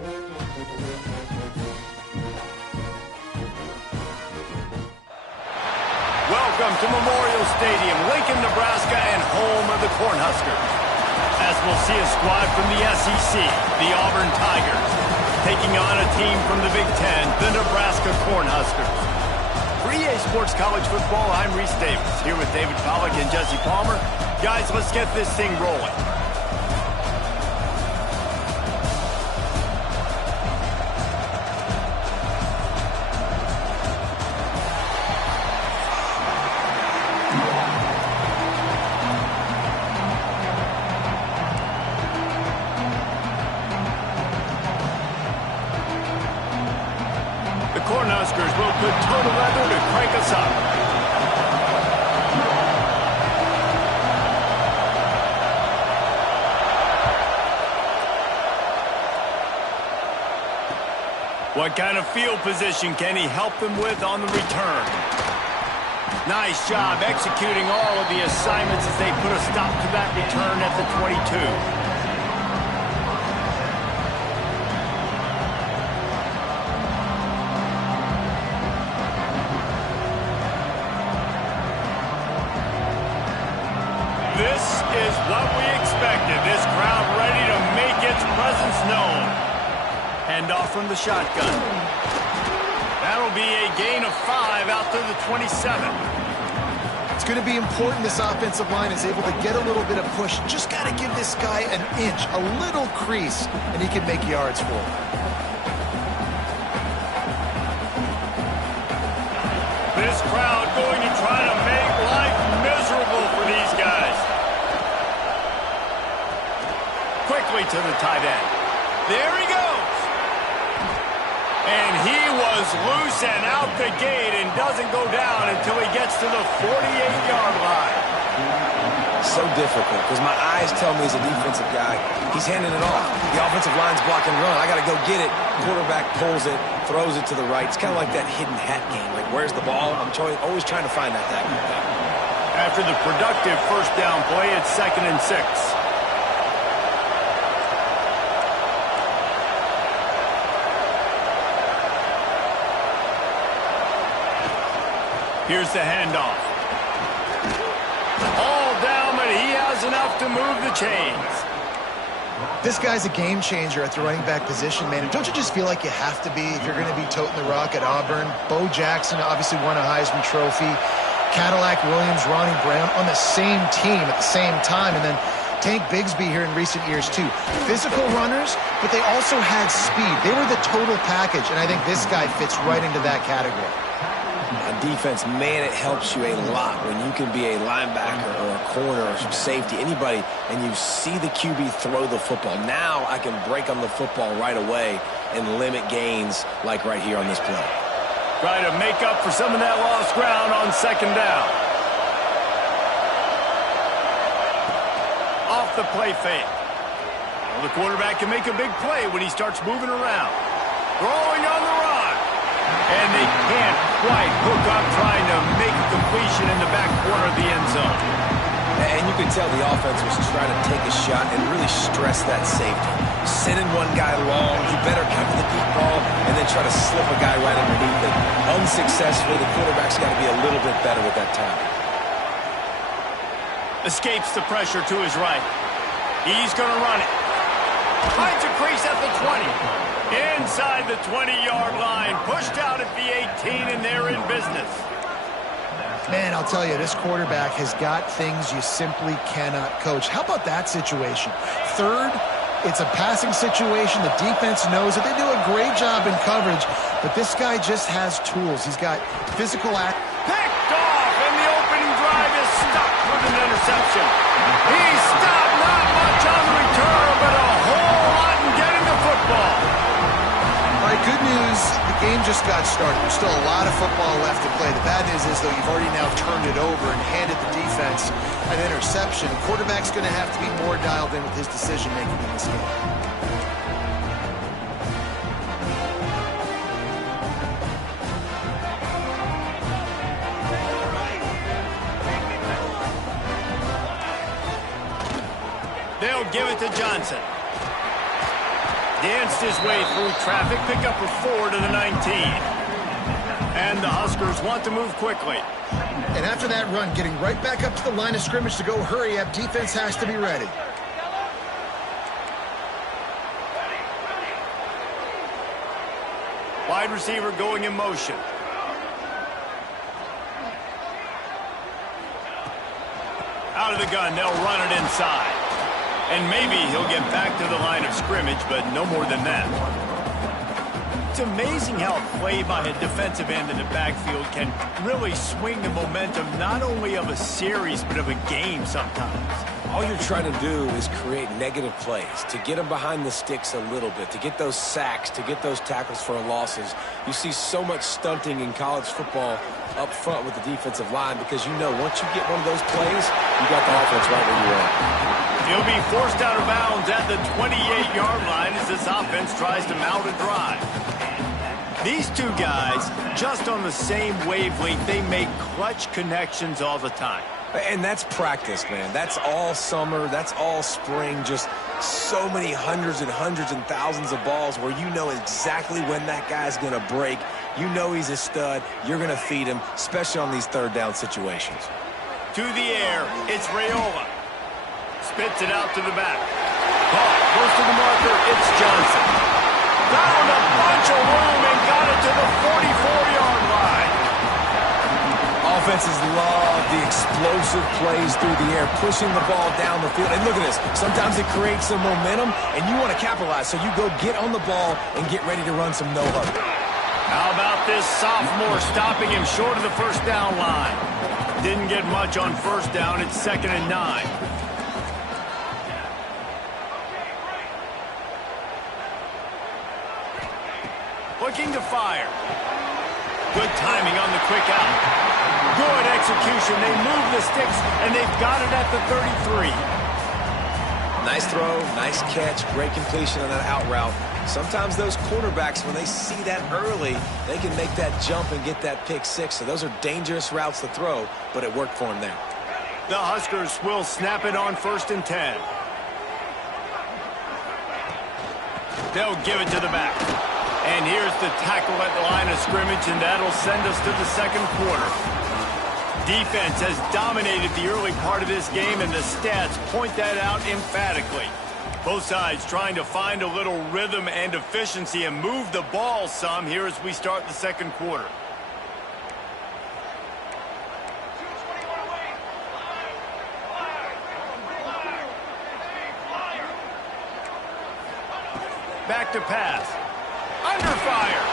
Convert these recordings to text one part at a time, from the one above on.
Welcome to Memorial Stadium, Lincoln, Nebraska, and home of the Cornhuskers. As we'll see a squad from the SEC, the Auburn Tigers, taking on a team from the Big Ten, the Nebraska Cornhuskers. For EA Sports College Football, I'm Reese Davis, here with David Pollack and Jesse Palmer. Guys, let's get this thing rolling. The Cornhuskers will put total leather to crank us up. What kind of field position can he help them with on the return? Nice job executing all of the assignments as they put a stop to that return at the 22. This is what we expected. This crowd ready to make its presence known. Hand off from the shotgun. That'll be a gain of 5 out to the 27. It's going to be important this offensive line is able to get a little bit of push. Just got to give this guy an inch, a little crease, and he can make yards for it. This crowd going to try to make life miserable for these guys. Quickly to the tight end. There he goes. And he was loose and out the gate and doesn't go down until he gets to the 48-yard line. So difficult because my eyes tell me he's a defensive guy. He's handing it off. The offensive line's blocking run. I got to go get it. Quarterback pulls it, throws it to the right. It's kind of like that hidden hat game. Like, where's the ball? I'm always trying to find that thing. After the productive first down play, it's 2nd and 6. Here's the handoff. All down, but he has enough to move the chains. This guy's a game changer at the running back position, man. And don't you just feel like you have to be if you're going to be toting the rock at Auburn? Bo Jackson obviously won a Heisman Trophy. Cadillac Williams, Ronnie Brown on the same team at the same time. And then Tank Bigsby here in recent years, too. Physical runners, but they also had speed. They were the total package, and I think this guy fits right into that category. On defense, man, it helps you a lot when you can be a linebacker or a corner or some safety, anybody, and you see the QB throw the football. Now I can break on the football right away and limit gains like right here on this play. Try to make up for some of that lost ground on 2nd down. Off the play fake. Well, the quarterback can make a big play when he starts moving around. Throwing on the run. And they can't quite hook up trying to make a completion in the back corner of the end zone. And you can tell the offense was trying to take a shot and really stress that safety. Sending one guy long, he better cover the deep ball and then try to slip a guy right underneath it. Unsuccessfully, the quarterback's got to be a little bit better with that time. Escapes the pressure to his right. He's going to run it. Finds a crease at the 20. Inside the 20-yard line. Pushed out at the 18, and they're in business. Man, I'll tell you, this quarterback has got things you simply cannot coach. How about that situation? Third, it's a passing situation. The defense knows it. They do a great job in coverage, but this guy just has tools. He's got physical act. Picked off, and the opening drive is stuck with an interception. He stopped not much on the return, but a whole lot in getting the football. All right, good news. The game just got started. There's still a lot of football left to play. The bad news is, though, you've already now turned it over and handed the defense an interception. The quarterback's going to have to be more dialed in with his decision-making in this game. They'll give it to Johnson. Danced his way through traffic, pick up a 4 to the 19. And the Huskers want to move quickly. And after that run, getting right back up to the line of scrimmage to go hurry up, defense has to be ready. Wide receiver going in motion. Out of the gun, they'll run it inside. And maybe he'll get back to the line of scrimmage, but no more than that. It's amazing how a play by a defensive end in the backfield can really swing the momentum not only of a series, but of a game sometimes. All you're trying to do is create negative plays, to get them behind the sticks a little bit, to get those sacks, to get those tackles for losses. You see so much stunting in college football up front with the defensive line because you know once you get one of those plays, you got the offense right where you want. He'll be forced out of bounds at the 28-yard line as this offense tries to mount a drive. These two guys, just on the same wavelength, they make clutch connections all the time. And that's practice, man. That's all summer. That's all spring. Just so many hundreds and thousands of balls where you know exactly when that guy's going to break. You know he's a stud. You're going to feed him, especially on these third down situations. To the air, it's Raiola. Spits it out to the back. Caught, goes to the marker, it's Johnson. Found a bunch of room and got it to the 44-yard line. Offenses love the explosive plays through the air, pushing the ball down the field. And look at this. Sometimes it creates some momentum, and you want to capitalize. So you go get on the ball and get ready to run some no-huddle. How about this sophomore stopping him short of the first down line? Didn't get much on first down. It's 2nd and 9. Looking to fire. Good timing on the quick out. Good execution. They move the sticks, and they've got it at the 33. Nice throw, nice catch, great completion on that out route. Sometimes those quarterbacks, when they see that early, they can make that jump and get that pick six. So those are dangerous routes to throw, but it worked for him there. The Huskers will snap it on 1st and 10. They'll give it to the back. And here's the tackle at the line of scrimmage, and that'll send us to the second quarter. Defense has dominated the early part of this game, and the stats point that out emphatically. Both sides trying to find a little rhythm and efficiency and move the ball some here as we start the second quarter. Back to pass. Under fire.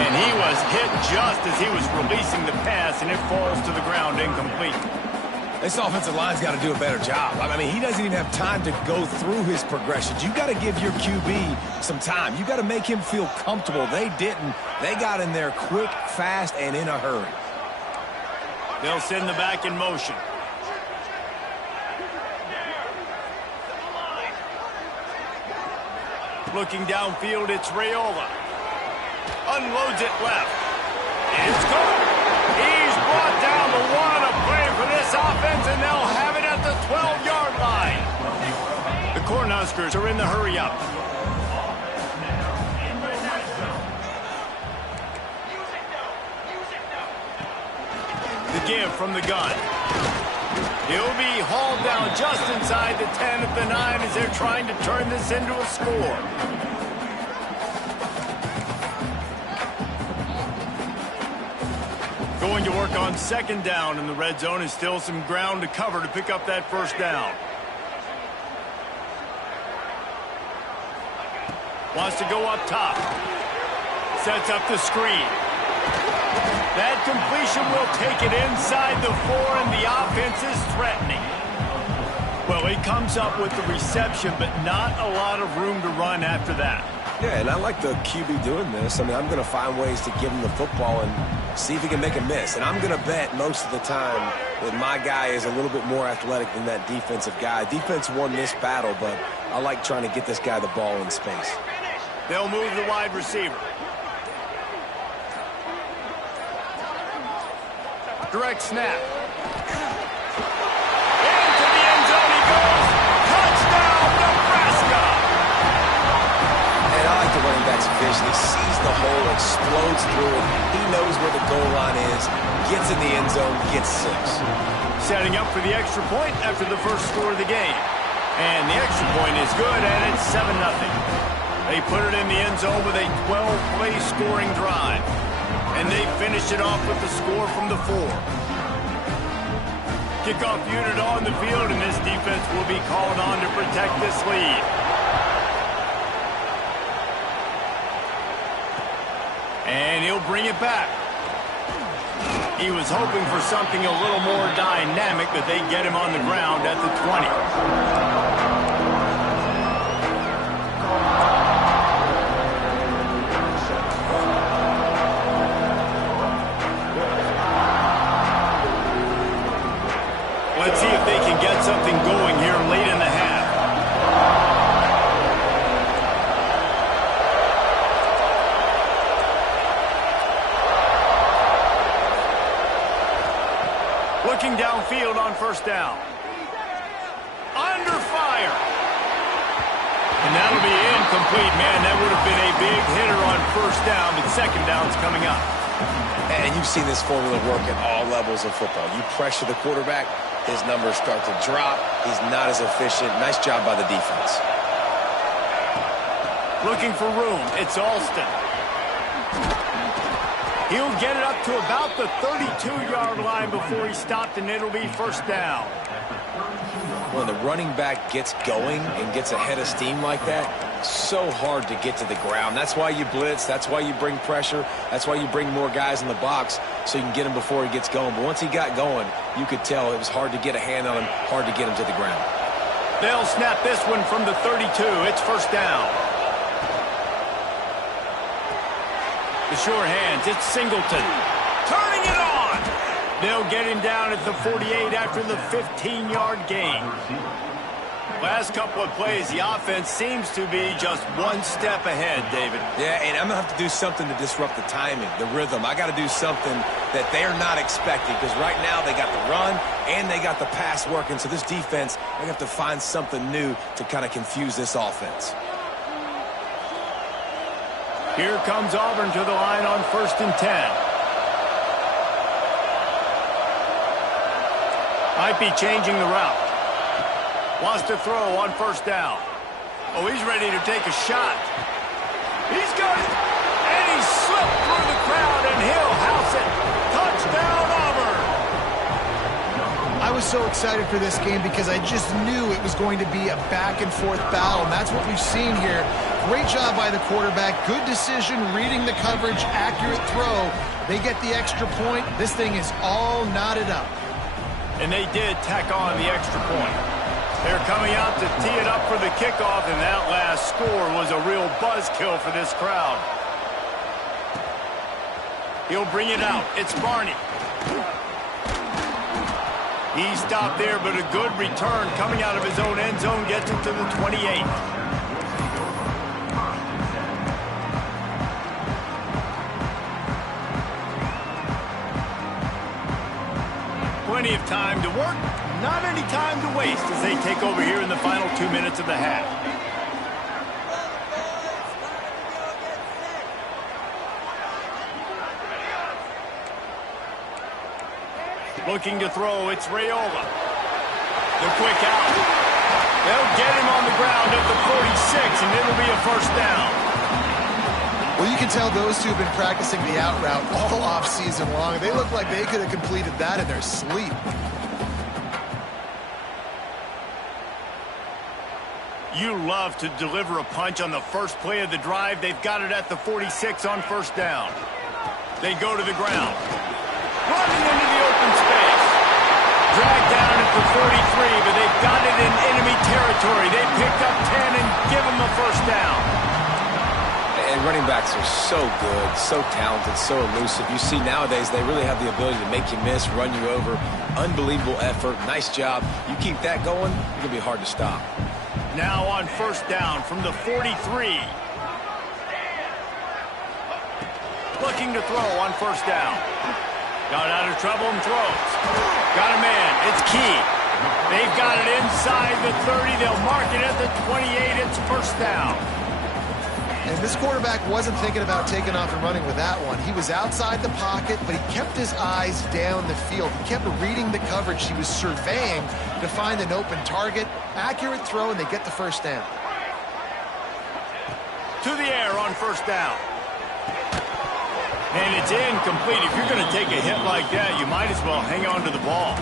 And he was hit just as he was releasing the pass, and it falls to the ground incomplete. This offensive line's got to do a better job. I mean, he doesn't even have time to go through his progressions. You got to give your QB some time. You got to make him feel comfortable. They didn't. They got in there quick, fast, and in a hurry. They'll send the back in motion. Looking downfield, it's Raiola. Unloads it left. It's gone. He's brought down the one. A play for this offense, and they'll have it at the 12-yard line. The Cornhuskers are in the hurry-up. The give from the gun. He'll be hauled down just inside the 10 at the 9 as they're trying to turn this into a score. Going to work on 2nd down in the red zone, is still some ground to cover to pick up that 1st down. Wants to go up top. Sets up the screen. That completion will take it inside the 4, and the offense is threatening. Well, he comes up with the reception, but not a lot of room to run after that. Yeah, and I like the QB doing this. I mean, I'm going to find ways to give him the football and see if he can make a miss. And I'm going to bet most of the time that my guy is a little bit more athletic than that defensive guy. Defense won this battle, but I like trying to get this guy the ball in space. They'll move the wide receiver. Direct snap. Into the end zone he goes. Touchdown, Nebraska! vision. He sees the hole, explodes through it. He knows where the goal line is, gets in the end zone, gets 6. Setting up for the extra point after the first score of the game. And the extra point is good, and it's 7-0. They put it in the end zone with a 12-play scoring drive. And they finish it off with the score from the 4. Kickoff unit on the field, and this defense will be called on to protect this lead. And he'll bring it back. He was hoping for something a little more dynamic, but they get him on the ground at the 20. Let's see if they can get something going here late in the half. Looking downfield on first down. Under fire. And that'll be incomplete, man. That would have been a big hitter on first down, but second down's coming up. And you've seen this formula work at all levels of football. You pressure the quarterback, his numbers start to drop. He's not as efficient. Nice job by the defense. Looking for room. It's Alston. He'll get it up to about the 32-yard line before he stopped, and it'll be first down. When the running back gets going and gets ahead of steam like that, so hard to get to the ground. That's why you blitz. That's why you bring pressure. That's why you bring more guys in the box so you can get him before he gets going. But once he got going, you could tell it was hard to get a hand on him, hard to get him to the ground. They'll snap this one from the 32. It's first down. The sure hands. It's Singleton. Turning it on. They'll get him down at the 48 after the 15-yard gain. Last couple of plays, the offense seems to be just one step ahead, David. Yeah, and I'm going to have to do something to disrupt the timing, the rhythm. I got to do something that they're not expecting, because right now they got the run and they got the pass working. So this defense, they have to find something new to kind of confuse this offense. Here comes Auburn to the line on 1st and 10. Might be changing the route. Wants to throw on first down. Oh, he's ready to take a shot. He's got it. And he slipped through the crowd, and he'll house it. Touchdown, Auburn. I was so excited for this game because I just knew it was going to be a back-and-forth battle, and that's what we've seen here. Great job by the quarterback. Good decision, reading the coverage, accurate throw. They get the extra point. This thing is all knotted up. And they did tack on the extra point. They're coming out to tee it up for the kickoff, and that last score was a real buzzkill for this crowd. He'll bring it out. It's Barney. He stopped there, but a good return coming out of his own end zone gets him to the 28. Plenty of time to work, not any time to waste as they take over here in the final 2 minutes of the half. Looking to throw, it's Raiola. The quick out. They'll get him on the ground at the 46, and it'll be a first down. Well, you can tell those two have been practicing the out route all off-season long. They look like they could have completed that in their sleep. You love to deliver a punch on the first play of the drive. They've got it at the 46 on first down. They go to the ground. Running into the open space. Dragged down at the 43, but they've got it in enemy territory. They picked up 10 and give them a first down. And running backs are so good, so talented, so elusive. You see nowadays they really have the ability to make you miss, run you over. Unbelievable effort. Nice job. You keep that going, it's going to be hard to stop. Now on first down from the 43. Looking to throw on first down. Got out of trouble and throws. Got a man. It's Key. They've got it inside the 30. They'll mark it at the 28. It's first down. And this quarterback wasn't thinking about taking off and running with that one. He was outside the pocket, but he kept his eyes down the field. He kept reading the coverage. He was surveying to find an open target. Accurate throw, and they get the first down. To the air on first down. And it's incomplete. If you're going to take a hit like that, you might as well hang on to the ball.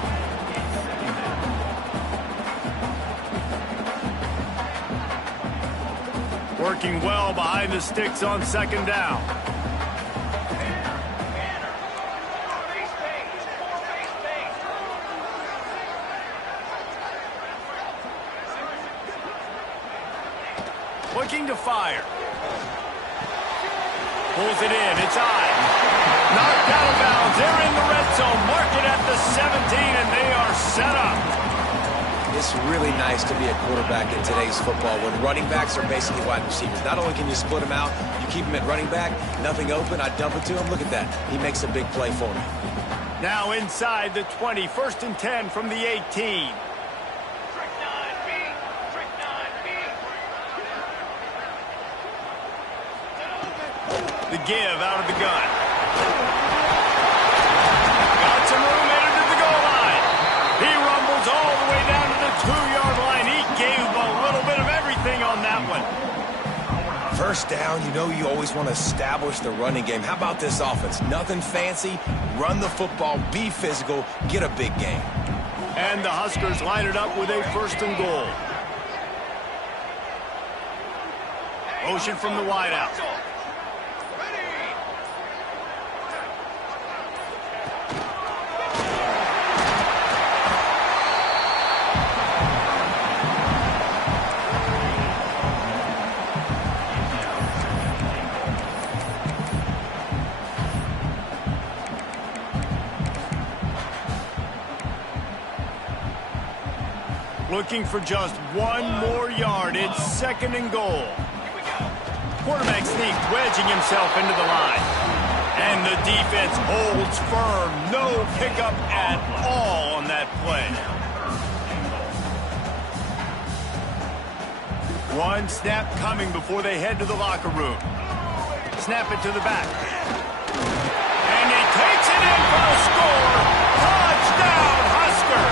Working well behind the sticks on second down. Looking to fire. Pulls it in. It's high. Knocked out of bounds. They're in the red zone. Mark it at the 17, and they are set up. It's really nice to be a quarterback in today's football when running backs are basically wide receivers. Not only can you split them out, you keep them at running back, nothing open, I dump it to him. Look at that. He makes a big play for me. Now inside the 20, 1st and 10 from the 18. The give out of the gun. Got some room headed to the goal line. He rumbles all the way down to the 2-yard line. He gave a little bit of everything on that one. First down, you know you always want to establish the running game. How about this offense? Nothing fancy. Run the football, be physical, get a big game. And the Huskers line it up with a 1st and goal. Motion from the wideout. Looking for just one more yard. It's 2nd and goal. Quarterback sneak, wedging himself into the line. And the defense holds firm. No pickup at all on that play. One snap coming before they head to the locker room. Snap it to the back. And he takes it in for a score. Touchdown, Husker.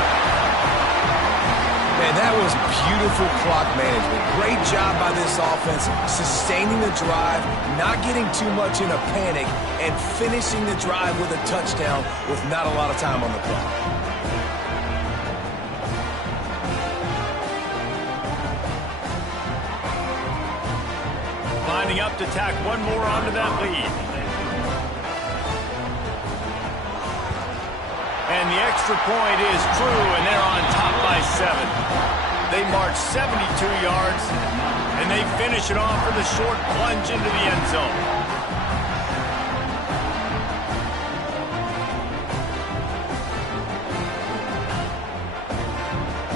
Man, that was beautiful clock management. Great job by this offense, sustaining the drive, not getting too much in a panic, and finishing the drive with a touchdown with not a lot of time on the clock. Lining up to tack one more onto that lead. And the extra point is true, and they're on top by 7. They march 72 yards, and they finish it off with a short plunge into the end zone.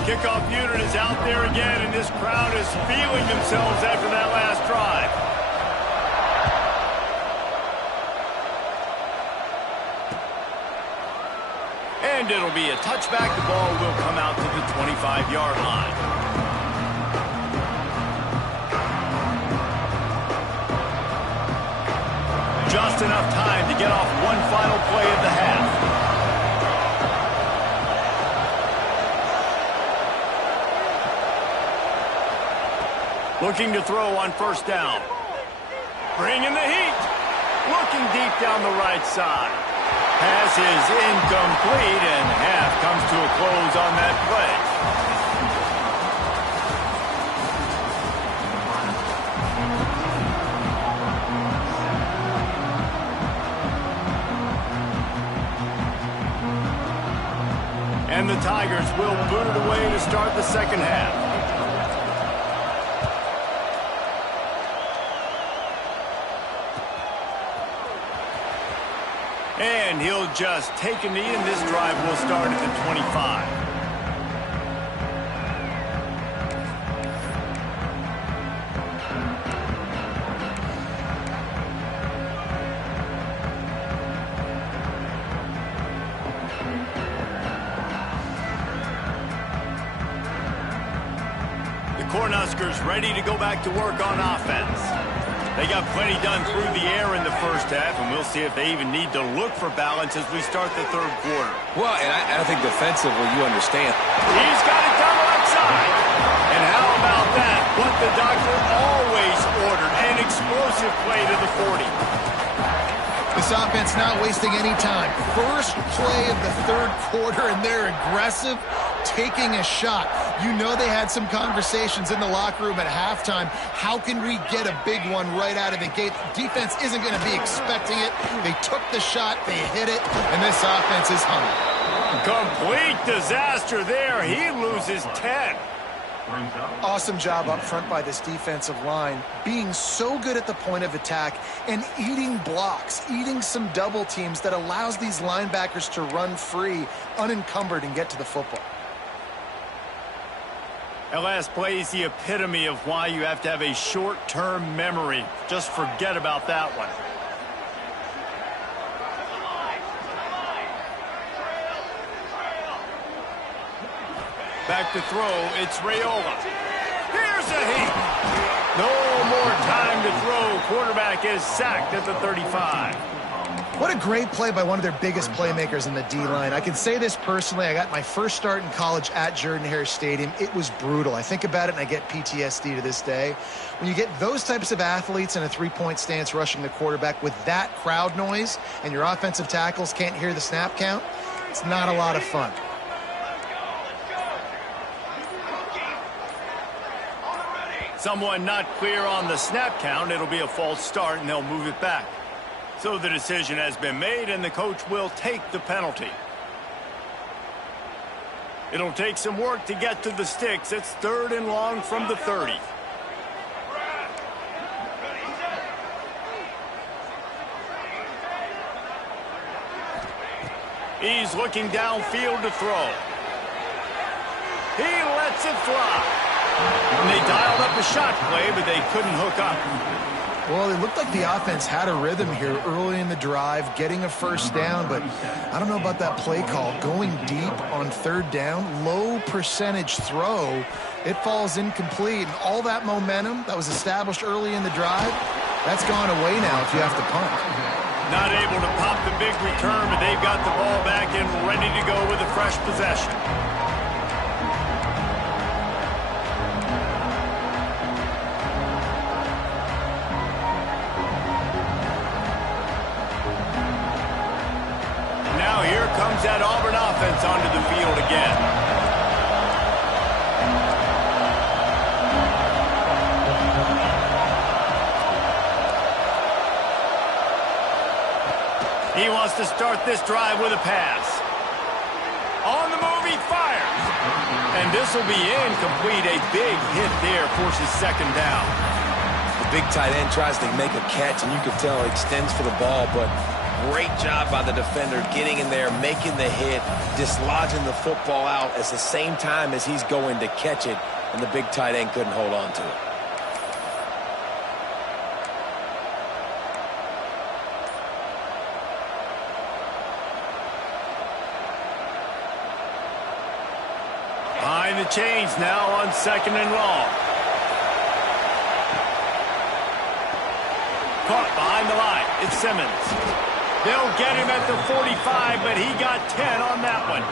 Kickoff unit is out there again, and this crowd is feeling themselves after that last drive. And it'll be a touchback. The ball will come out to the 25-yard line. Just enough time to get off one final play of the half. Looking to throw on first down. Bringing the heat. Looking deep down the right side. Pass is incomplete, and half comes to a close on that play. And the Tigers will boot it away to start the second half. And he'll just take a knee, and this drive will start at the 25. The Cornhuskers ready to go back to work on offense. They got plenty done through the air in the first half, and we'll see if they even need to look for balance as we start the third quarter. Well, and I think defensively, you understand. He's got it down outside. And how about that? What the doctor always ordered, an explosive play to the 40. This offense not wasting any time. First play of the third quarter, and they're aggressive, taking a shot. You know they had some conversations in the locker room at halftime. How can we get a big one right out of the gate? Defense isn't going to be expecting it. They took the shot, they hit it, and this offense is hungry. Complete disaster there. He loses 10. Awesome job up front by this defensive line, being so good at the point of attack and eating blocks, eating some double teams that allows these linebackers to run free, unencumbered, and get to the football. That last play is the epitome of why you have to have a short-term memory. Just forget about that one. Back to throw, it's Raiola. Here's a heat. No more time to throw. Quarterback is sacked at the 35. What a great play by one of their biggest playmakers in the D-line. I can say this personally. I got my first start in college at Jordan-Hare Stadium. It was brutal. I think about it and I get PTSD to this day. When you get those types of athletes in a three-point stance rushing the quarterback with that crowd noise and your offensive tackles can't hear the snap count, it's not a lot of fun. Someone not clear on the snap count. It'll be a false start, and they'll move it back. So the decision has been made, and the coach will take the penalty. It'll take some work to get to the sticks. It's 3rd and long from the 30. He's looking downfield to throw. He lets it fly. And they dialed up a shot play, but they couldn't hook up. Well, it looked like the offense had a rhythm here early in the drive, getting a first down, but I don't know about that play call. Going deep on 3rd down, low percentage throw, it falls incomplete. And all that momentum that was established early in the drive, that's gone away now if you have to punt. Not able to pop the big return, but they've got the ball back and ready to go with a fresh possession. Comes that Auburn offense onto the field again. He wants to start this drive with a pass. On the move, he fires. And this will be incomplete. A big hit there forces 2nd down. The big tight end tries to make a catch, and you can tell he extends for the ball, but great job by the defender getting in there, making the hit, dislodging the football out at the same time as he's going to catch it, and the big tight end couldn't hold on to it. Behind the chains now on 2nd and long. Caught behind the line. It's Simmons. They'll get him at the 45, but he got 10 on that one.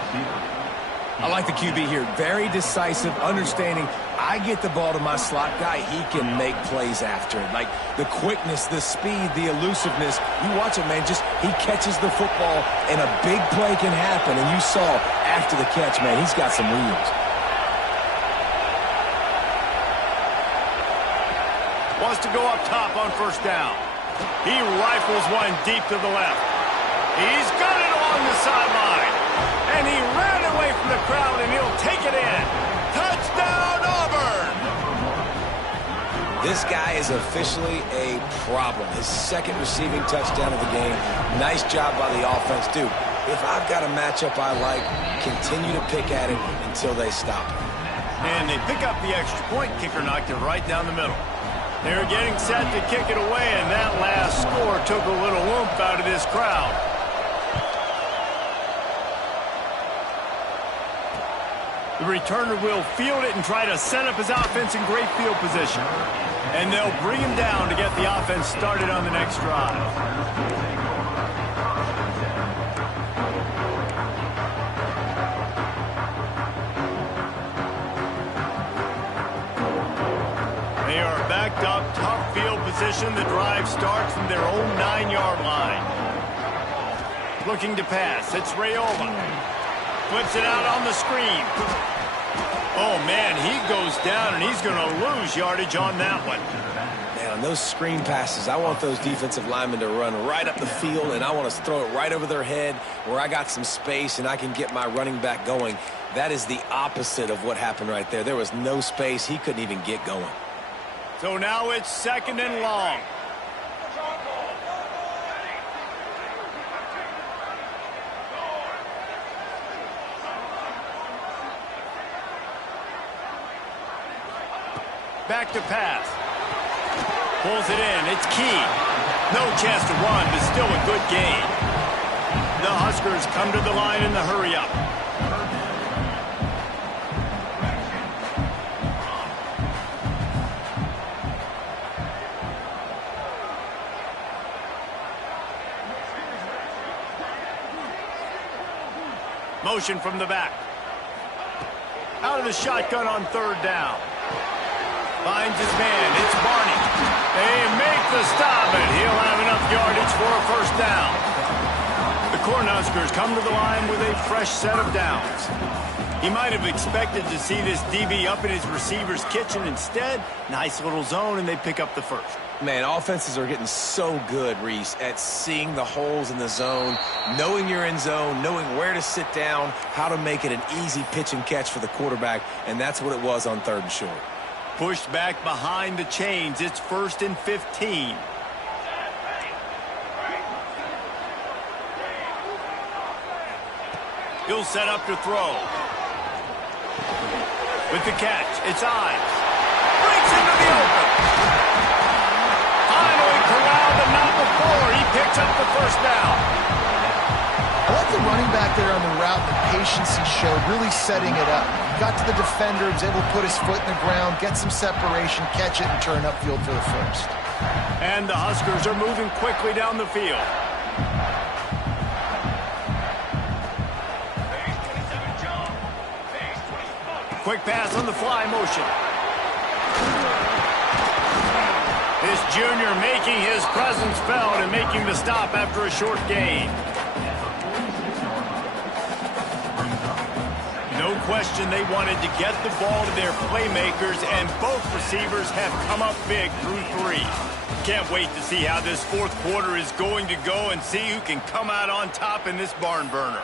I like the QB here. Very decisive, understanding. I get the ball to my slot guy. He can make plays after it. Like the quickness, the speed, the elusiveness. You watch it, man. Just he catches the football, and a big play can happen. And you saw after the catch, man, he's got some wheels. Wants to go up top on 1st down. He rifles one deep to the left. He's got it along the sideline. And he ran away from the crowd, and he'll take it in. Touchdown, Auburn! This guy is officially a problem. His 2nd receiving touchdown of the game. Nice job by the offense, dude. If I've got a matchup I like, continue to pick at it until they stop it. And they pick up the extra point. Kicker knocked it right down the middle. They're getting set to kick it away, and that last score took a little oomph out of this crowd. The returner will field it and try to set up his offense in great field position. And they'll bring him down to get the offense started on the next drive. They are backed up, tough field position. The drive starts from their own 9-yard line. Looking to pass. It's Rayola. Flips it out on the screen. Oh, man, he goes down, and he's going to lose yardage on that one. Man, on those screen passes, I want those defensive linemen to run right up the field, and I want to throw it right over their head where I got some space and I can get my running back going. That is the opposite of what happened right there. There was no space. He couldn't even get going. So now it's 2nd and long. Back to pass. Pulls it in. It's Key. No chance to run, but still a good gain. The Huskers come to the line in the hurry-up. Motion from the back. Out of the shotgun on 3rd down. Finds his man. It's Barney. They make the stop, and he'll have enough yardage for a 1st down. The Cornhuskers come to the line with a fresh set of downs. He might have expected to see this DB up in his receiver's kitchen. Instead, nice little zone, and they pick up the 1st. Man, offenses are getting so good, Reese, at seeing the holes in the zone, knowing you're in zone, knowing where to sit down, how to make it an easy pitch and catch for the quarterback, and that's what it was on 3rd and short. Pushed back behind the chains. It's 1st and 15. He'll set up to throw. With the catch, it's Ives. Breaks into the open. Finally corralled, but not before. He picks up the 1st down. I like the running back there on the route, the patience he showed, really setting it up. He got to the defender, was able to put his foot in the ground, get some separation, catch it, and turn upfield for the 1st. And the Huskers are moving quickly down the field. Quick pass on the fly motion. This junior making his presence felt and making the stop after a short gain. No question they wanted to get the ball to their playmakers, and both receivers have come up big through 3. Can't wait to see how this 4th quarter is going to go and see who can come out on top in this barn burner.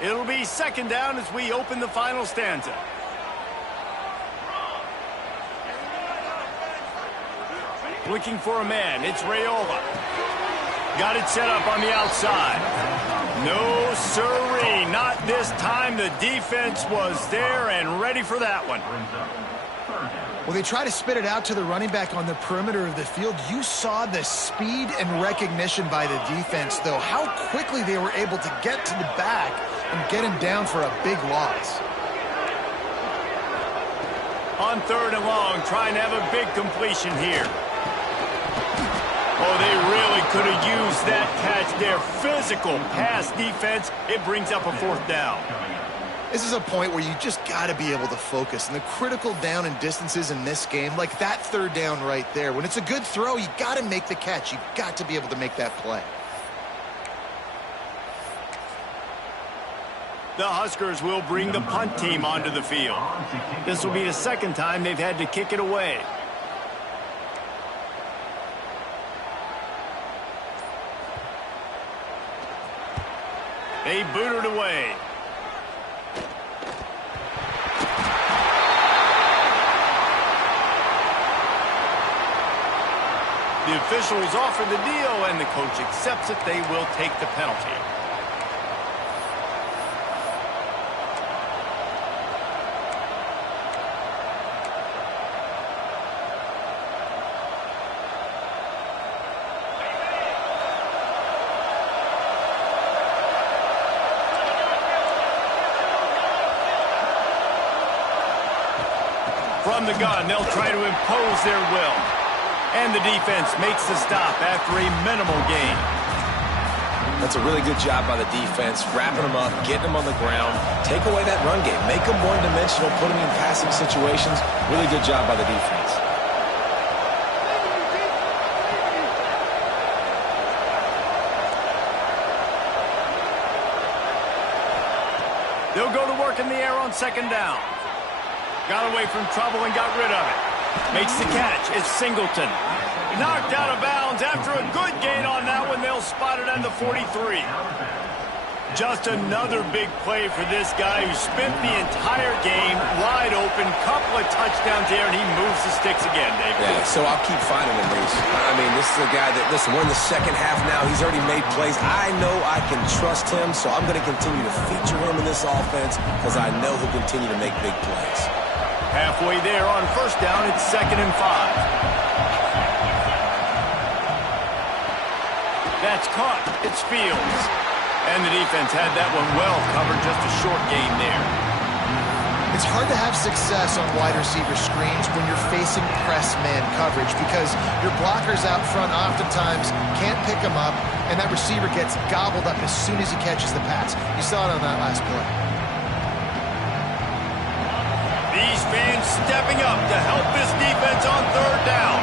It'll be 2nd down as we open the final stanza. Looking for a man. It's Rayola. Got it set up on the outside. No siree, not this time. The defense was there and ready for that one. Well, they try to spit it out to the running back on the perimeter of the field. You saw the speed and recognition by the defense, though, how quickly they were able to get to the back and get him down for a big loss. On 3rd and long, trying to have a big completion here. Oh, they really could have used that catch there. Physical pass defense. It brings up a 4th down. This is a point where you just got to be able to focus. And the critical down and distances in this game, like that 3rd down right there, when it's a good throw, you got to make the catch. You got to be able to make that play. The Huskers will bring the punt team onto the field. This will be the 2nd time they've had to kick it away. They boot it away. The officials offer the deal, and the coach accepts it. They will take the penalty. From the gun, they'll try to impose their will. And the defense makes the stop after a minimal gain. That's a really good job by the defense, wrapping them up, getting them on the ground, take away that run game, make them one-dimensional, put them in passing situations. Really good job by the defense. They'll go to work in the air on second down. Got away from trouble and got rid of it. Makes the catch. It's Singleton. Knocked out of bounds after a good gain on that one. They'll spot it on the 43. Just another big play for this guy who spent the entire game wide open. Couple of touchdowns there, and he moves the sticks again, David. Yeah, so I'll keep finding him, Reese. I mean, this is a guy that, listen, we're in the second half now. He's already made plays. I know I can trust him, so I'm going to continue to feature him in this offense because I know he'll continue to make big plays. Halfway there on first down, it's 2nd and 5. That's caught. It's Fields. And the defense had that one well covered, just a short gain there. It's hard to have success on wide receiver screens when you're facing press man coverage because your blockers out front oftentimes can't pick them up, and that receiver gets gobbled up as soon as he catches the pass. You saw it on that last play. These fans stepping up to help this defense on third down.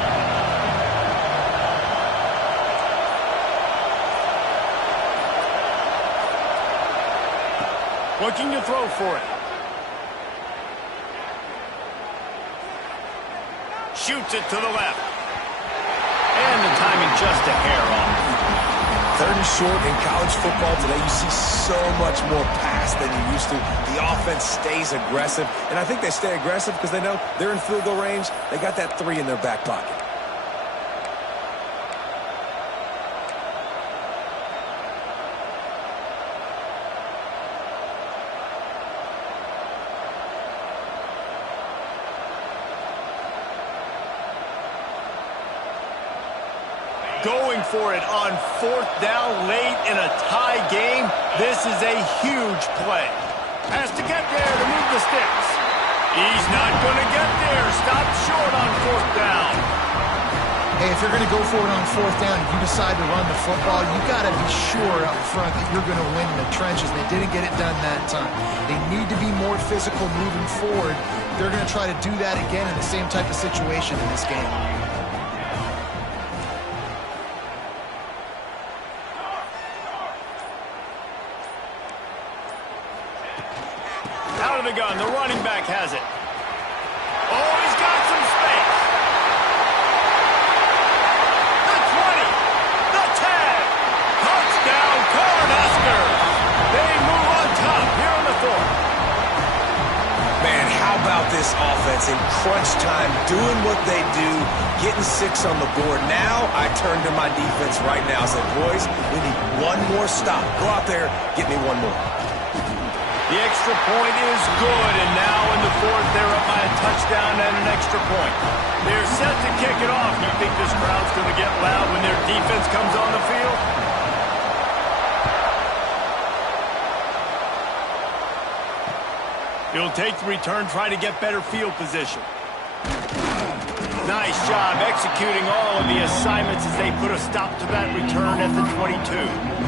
Looking to throw for it. Shoots it to the left. And the timing just a hair off. 3rd and short in college football today, you see so much more pass than you used to. The offense stays aggressive, and I think they stay aggressive because they know they're in field goal range. They got that 3 in their back pocket. Going for it on 4th down late in a tie game. This is a huge play. Has to get there to move the sticks. He's not going to get there. Stopped short on 4th down. Hey, if you're going to go for it on 4th down and you decide to run the football, you got to be sure up front that you're going to win in the trenches. They didn't get it done that time. They need to be more physical moving forward. They're going to try to do that again in the same type of situation in this game. Out of the gun, the running back has it. Oh, he's got some space. The 20, the 10. Touchdown, Cornhuskers. They move on top here on the 4th. Man, how about this offense in crunch time, doing what they do, getting 6 on the board. Now I turn to my defense right now and say, boys, we need one more stop. Go out there, get me one more. The extra point is good, and now in the 4th, they're up by a touchdown and an extra point. They're set to kick it off. You think this crowd's going to get loud when their defense comes on the field? He'll take the return, try to get better field position. Nice job executing all of the assignments as they put a stop to that return at the 22.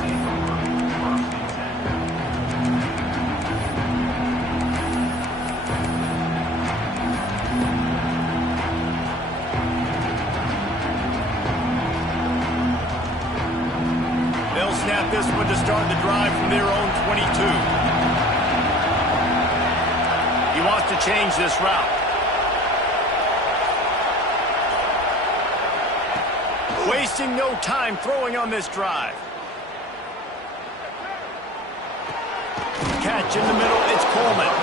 Snap this one to start the drive from their own 22. He wants to change this route. Wasting no time throwing on this drive. Catch in the middle, it's Coleman.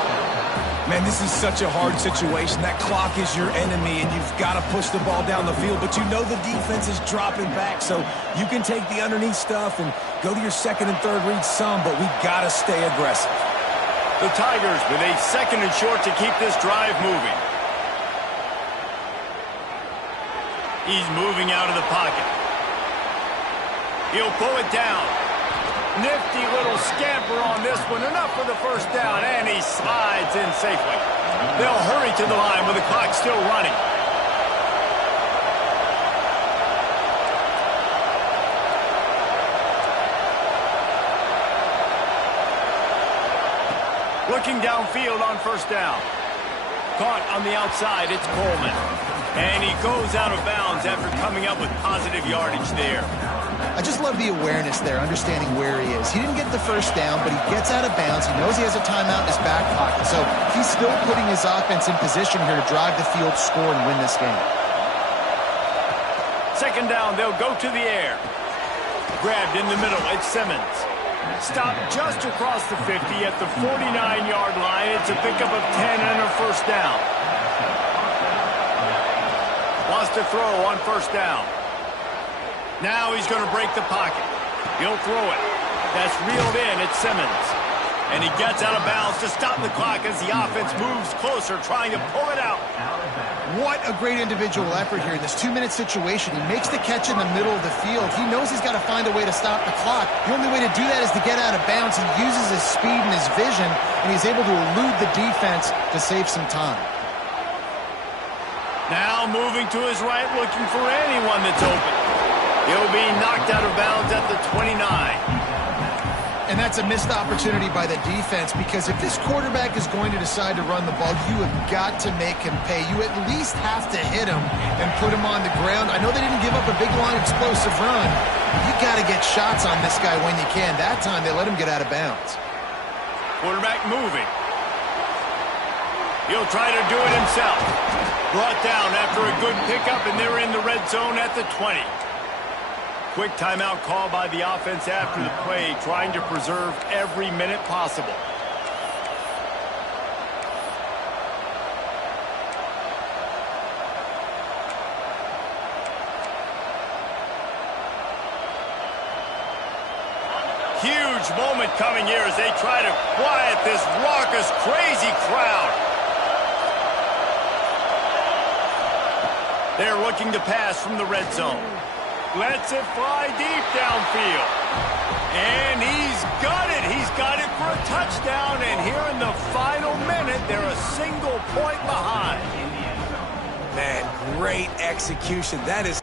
Man, this is such a hard situation. That clock is your enemy, and you've got to push the ball down the field. But you know the defense is dropping back, so you can take the underneath stuff and go to your 2nd and 3rd read some, but we've got to stay aggressive. The Tigers with a 2nd and short to keep this drive moving. He's moving out of the pocket. He'll pull it down. Nifty little scamper on this one. Enough for the first down, and he slides in safely. They'll hurry to the line with the clock still running. Looking downfield on first down. Caught on the outside, it's Coleman. And he goes out of bounds after coming up with positive yardage there. I just love the awareness there, understanding where he is. He didn't get the first down, but he gets out of bounds. He knows he has a timeout in his back pocket. So he's still putting his offense in position here to drive the field, score, and win this game. Second down, they'll go to the air. Grabbed in the middle, it's Simmons. Stopped just across the 50 at the 49-yard line. It's a pickup of 10 and a first down. Wants to throw on first down. Now he's going to break the pocket. He'll throw it. That's reeled in. It's Simmons. And he gets out of bounds to stop the clock as the offense moves closer, trying to pull it out. What a great individual effort here in this 2-minute situation. He makes the catch in the middle of the field. He knows he's got to find a way to stop the clock. The only way to do that is to get out of bounds. He uses his speed and his vision, and he's able to elude the defense to save some time. Now moving to his right, looking for anyone that's open. He'll be knocked out of bounds at the 29. And that's a missed opportunity by the defense, because if this quarterback is going to decide to run the ball, you have got to make him pay. You at least have to hit him and put him on the ground. I know they didn't give up a big, long, explosive run. You got to get shots on this guy when you can. That time, they let him get out of bounds. Quarterback moving. He'll try to do it himself. Brought down after a good pickup, and they're in the red zone at the 20. Quick timeout call by the offense after the play, trying to preserve every minute possible. Huge moment coming here as they try to quiet this raucous, crazy crowd. They're looking to pass from the red zone. Lets it fly deep downfield. And he's got it. He's got it for a touchdown. And here in the final minute, they're a single point behind. Man, great execution. That is...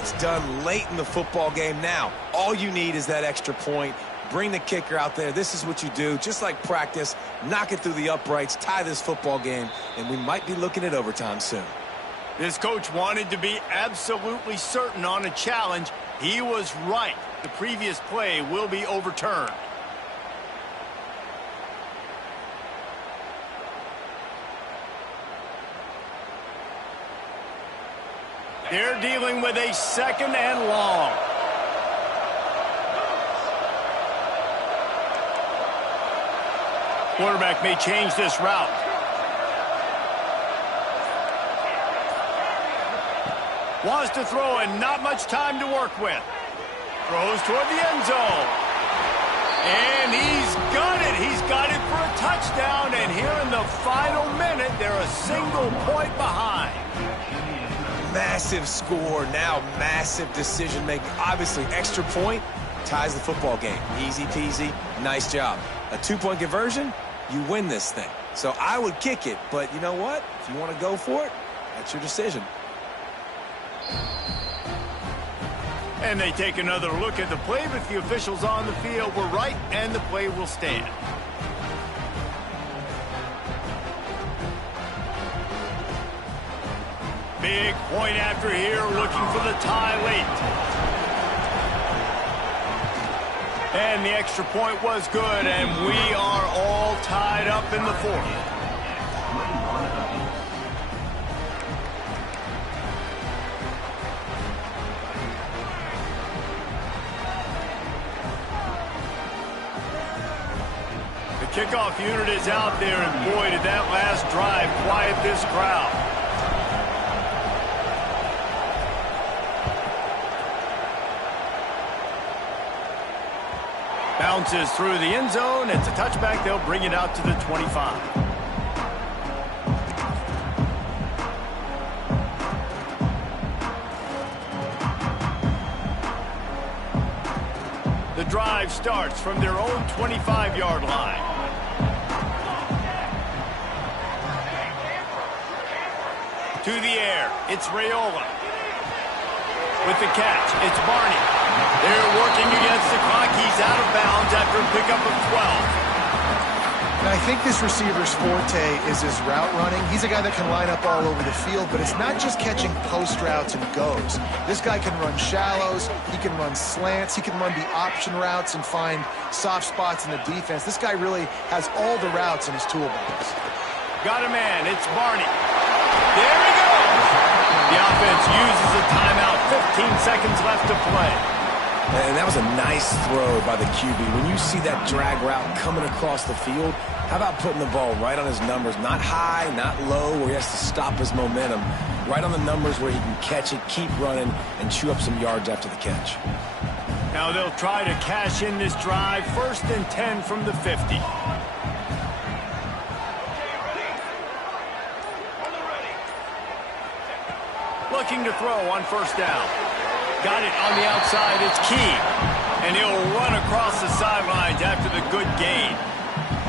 It's done late in the football game now. All you need is that extra point. Bring the kicker out there. This is what you do. Just like practice, knock it through the uprights, tie this football game, and we might be looking at overtime soon. This coach wanted to be absolutely certain on a challenge. He was right. The previous play will be overturned. They're dealing with a second and long. Quarterback may change this route. Wants to throw and not much time to work with. Throws toward the end zone. And he's got it. He's got it for a touchdown. And here in the final minute, they're a single point behind. Massive score, now massive decision making. Obviously, extra point ties the football game. Easy peasy, nice job. A 2-point conversion, you win this thing. So I would kick it, but you know what? If you want to go for it, that's your decision. And they take another look at the play, but the officials on the field were right, and the play will stand. Big point after here, looking for the tie late. And the extra point was good, and we are all tied up in the fourth. The kickoff unit is out there, and boy, did that last drive quiet this crowd. Bounces through the end zone. It's a touchback. They'll bring it out to the 25. The drive starts from their own 25-yard line. To the air, it's Raiola. With the catch, it's Barney. They're working against the clock. He's out of bounds after a pickup of 12. And I think this receiver's forte is his route running. He's a guy that can line up all over the field, but it's not just catching post routes and goes. This guy can run shallows, he can run slants, he can run the option routes and find soft spots in the defense. This guy really has all the routes in his toolbox. Got a man, it's Barney. There he goes! The offense uses a timeout, 15 seconds left to play. And that was a nice throw by the QB. When you see that drag route coming across the field, how about putting the ball right on his numbers? Not high, not low, where he has to stop his momentum. Right on the numbers where he can catch it, keep running, and chew up some yards after the catch. Now they'll try to cash in this drive. 1st and 10 from the 50. Looking to throw on 1st down. Got it on the outside, it's Key. And he'll run across the sidelines after the good gain.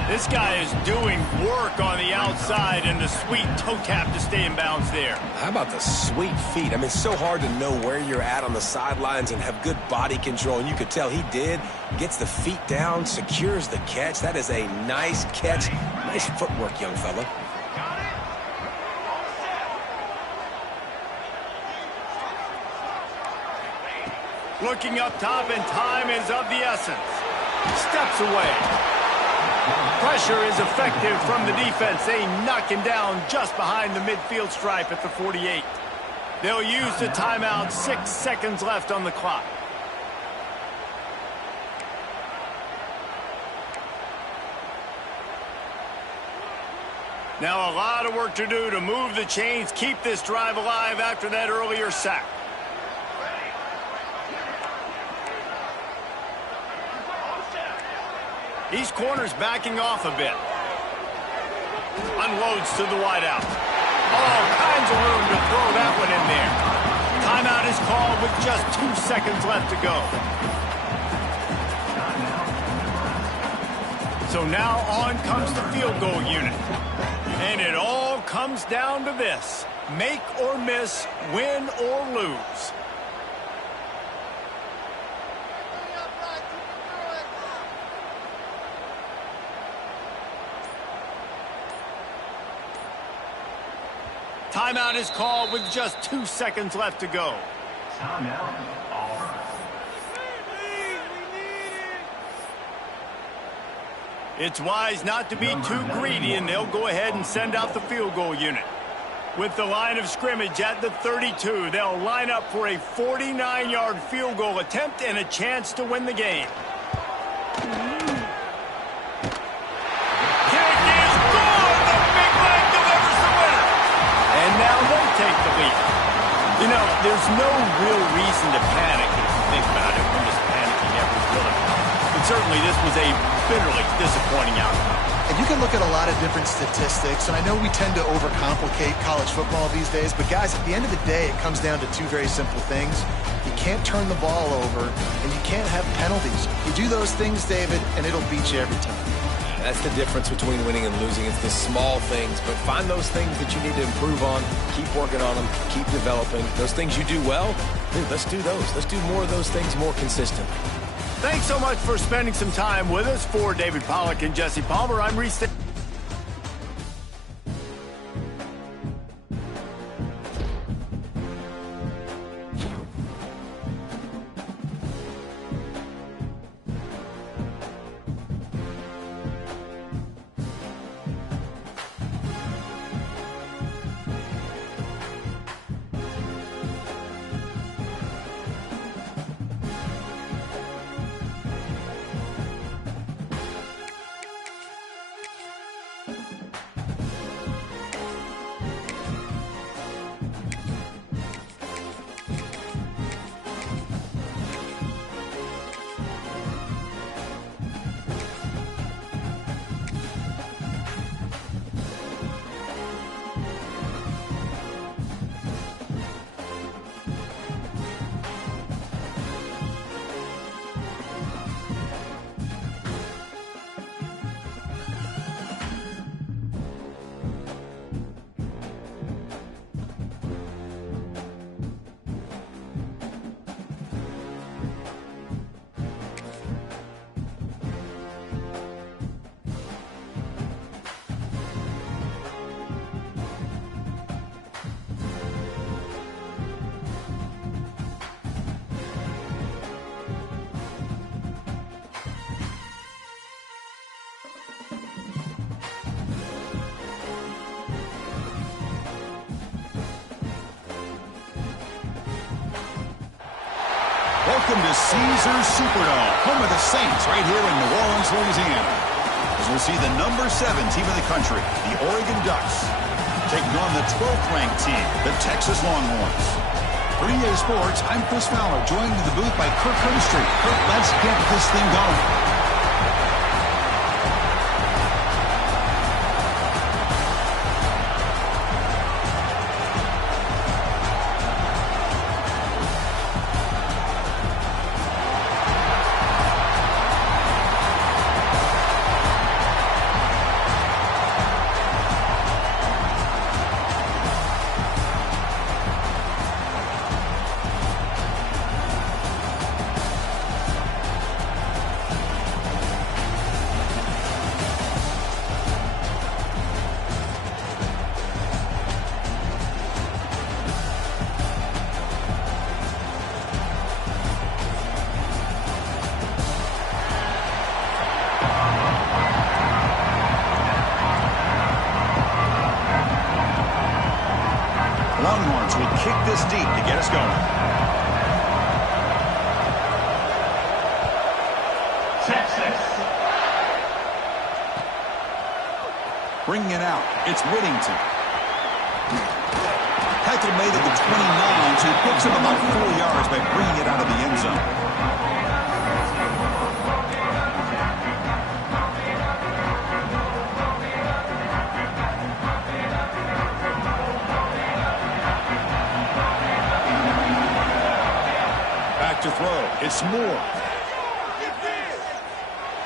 This guy is doing work on the outside and the sweet toe tap to stay in bounds there. How about the sweet feet? I mean, it's so hard to know where you're at on the sidelines and have good body control. And you could tell he did. Gets the feet down, secures the catch. That is a nice catch. Nice footwork, young fella. Looking up top, and time is of the essence. Steps away. Pressure is effective from the defense. They knock him down just behind the midfield stripe at the 48. They'll use the timeout. 6 seconds left on the clock. Now a lot of work to do to move the chains, keep this drive alive after that earlier sack. These corners backing off a bit. Unloads to the wideout. All kinds of room to throw that one in there. Timeout is called with just 2 seconds left to go. So now on comes the field goal unit. And it all comes down to this. Make or miss, win or lose. Timeout is called with just 2 seconds left to go. It's wise not to be too greedy, and they'll go ahead and send out the field goal unit. With the line of scrimmage at the 32, they'll line up for a 49-yard field goal attempt and a chance to win the game. Take the lead. You know, there's no real reason to panic if you think about it. We're just panicking every really. But certainly this was a bitterly disappointing outcome. And you can look at a lot of different statistics, and I know we tend to overcomplicate college football these days, but guys, at the end of the day, it comes down to 2 very simple things. You can't turn the ball over, and you can't have penalties. You do those things, David, and it'll beat you every time. That's the difference between winning and losing. It's the small things, but find those things that you need to improve on. Keep working on them. Keep developing. Those things you do well, dude, let's do those. Let's do more of those things more consistently. Thanks so much for spending some time with us. For David Pollack and Jesse Palmer, I'm Reese. Welcome to Caesars Superdome, home of the Saints, right here in New Orleans, Louisiana. As we'll see the number 7 team in the country, the Oregon Ducks, taking on the 12th ranked team, the Texas Longhorns. For EA Sports, I'm Chris Fowler, joined in the booth by Kirk Herbstreit. Kirk, let's get this thing going. Longhorns will kick this deep to get us going. Texas. Bringing it out, it's Whittington. Hackett made it to 29, so he picks up about 4 yards by bringing it out of the end zone. To throw. It's Moore.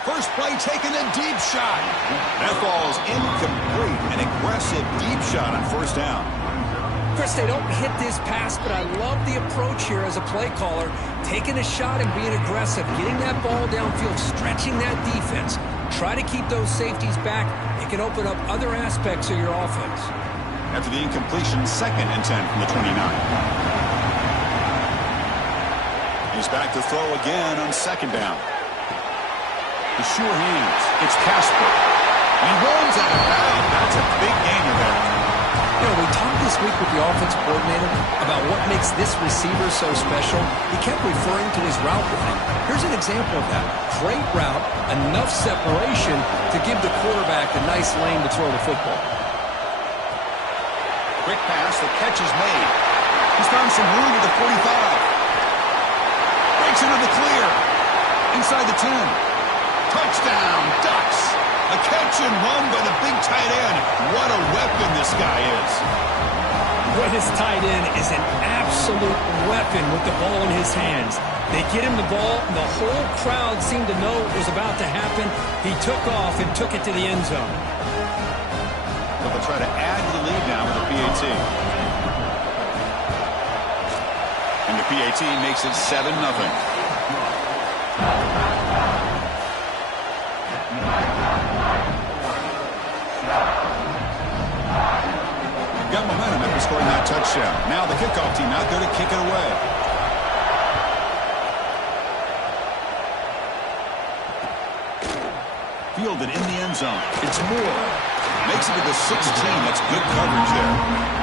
First play taken, a deep shot. That ball's incomplete. An aggressive deep shot on first down. Chris, they don't hit this pass, but I love the approach here as a play caller. Taking a shot and being aggressive, getting that ball downfield, stretching that defense. Try to keep those safeties back. It can open up other aspects of your offense. After the incompletion, 2nd and 10 from the 29. He's back to throw again on 2nd down. The sure hands. It's Casper. And runs out of bounds. That's a big gainer there. You know, we talked this week with the offense coordinator about what makes this receiver so special. He kept referring to his route running. Here's an example of that. Great route, enough separation to give the quarterback a nice lane to throw the football. Quick pass. The catch is made. He's found some room at the 45. Breaks into the clear. Inside the 10. Touchdown, Ducks. A catch and run by the big tight end. What a weapon this guy is. Well, his tight end is an absolute weapon with the ball in his hands. They get him the ball, and the whole crowd seemed to know what was about to happen. He took off and took it to the end zone. But they'll try to add to the lead now with the PAT. And the PAT makes it 7-0. Got momentum after scoring that touchdown. Now the kickoff team out there to kick it away. Fielded in the end zone. It's Moore. Makes it to the 16. That's good coverage there.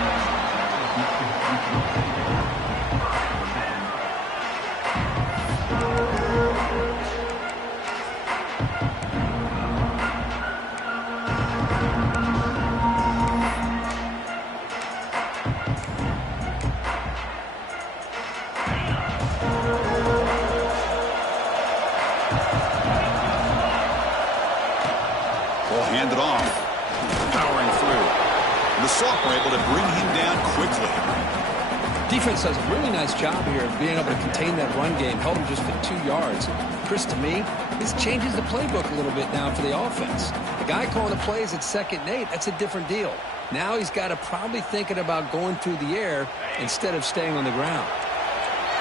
Handed off. Powering through. The Soft were able to bring him down quickly. Defense does a really nice job here of being able to contain that run game. Held him just at 2 yards. Chris, to me, this changes the playbook a little bit now for the offense. The guy calling the plays at 2nd and 8, that's a different deal. Now he's got to probably thinking about going through the air instead of staying on the ground.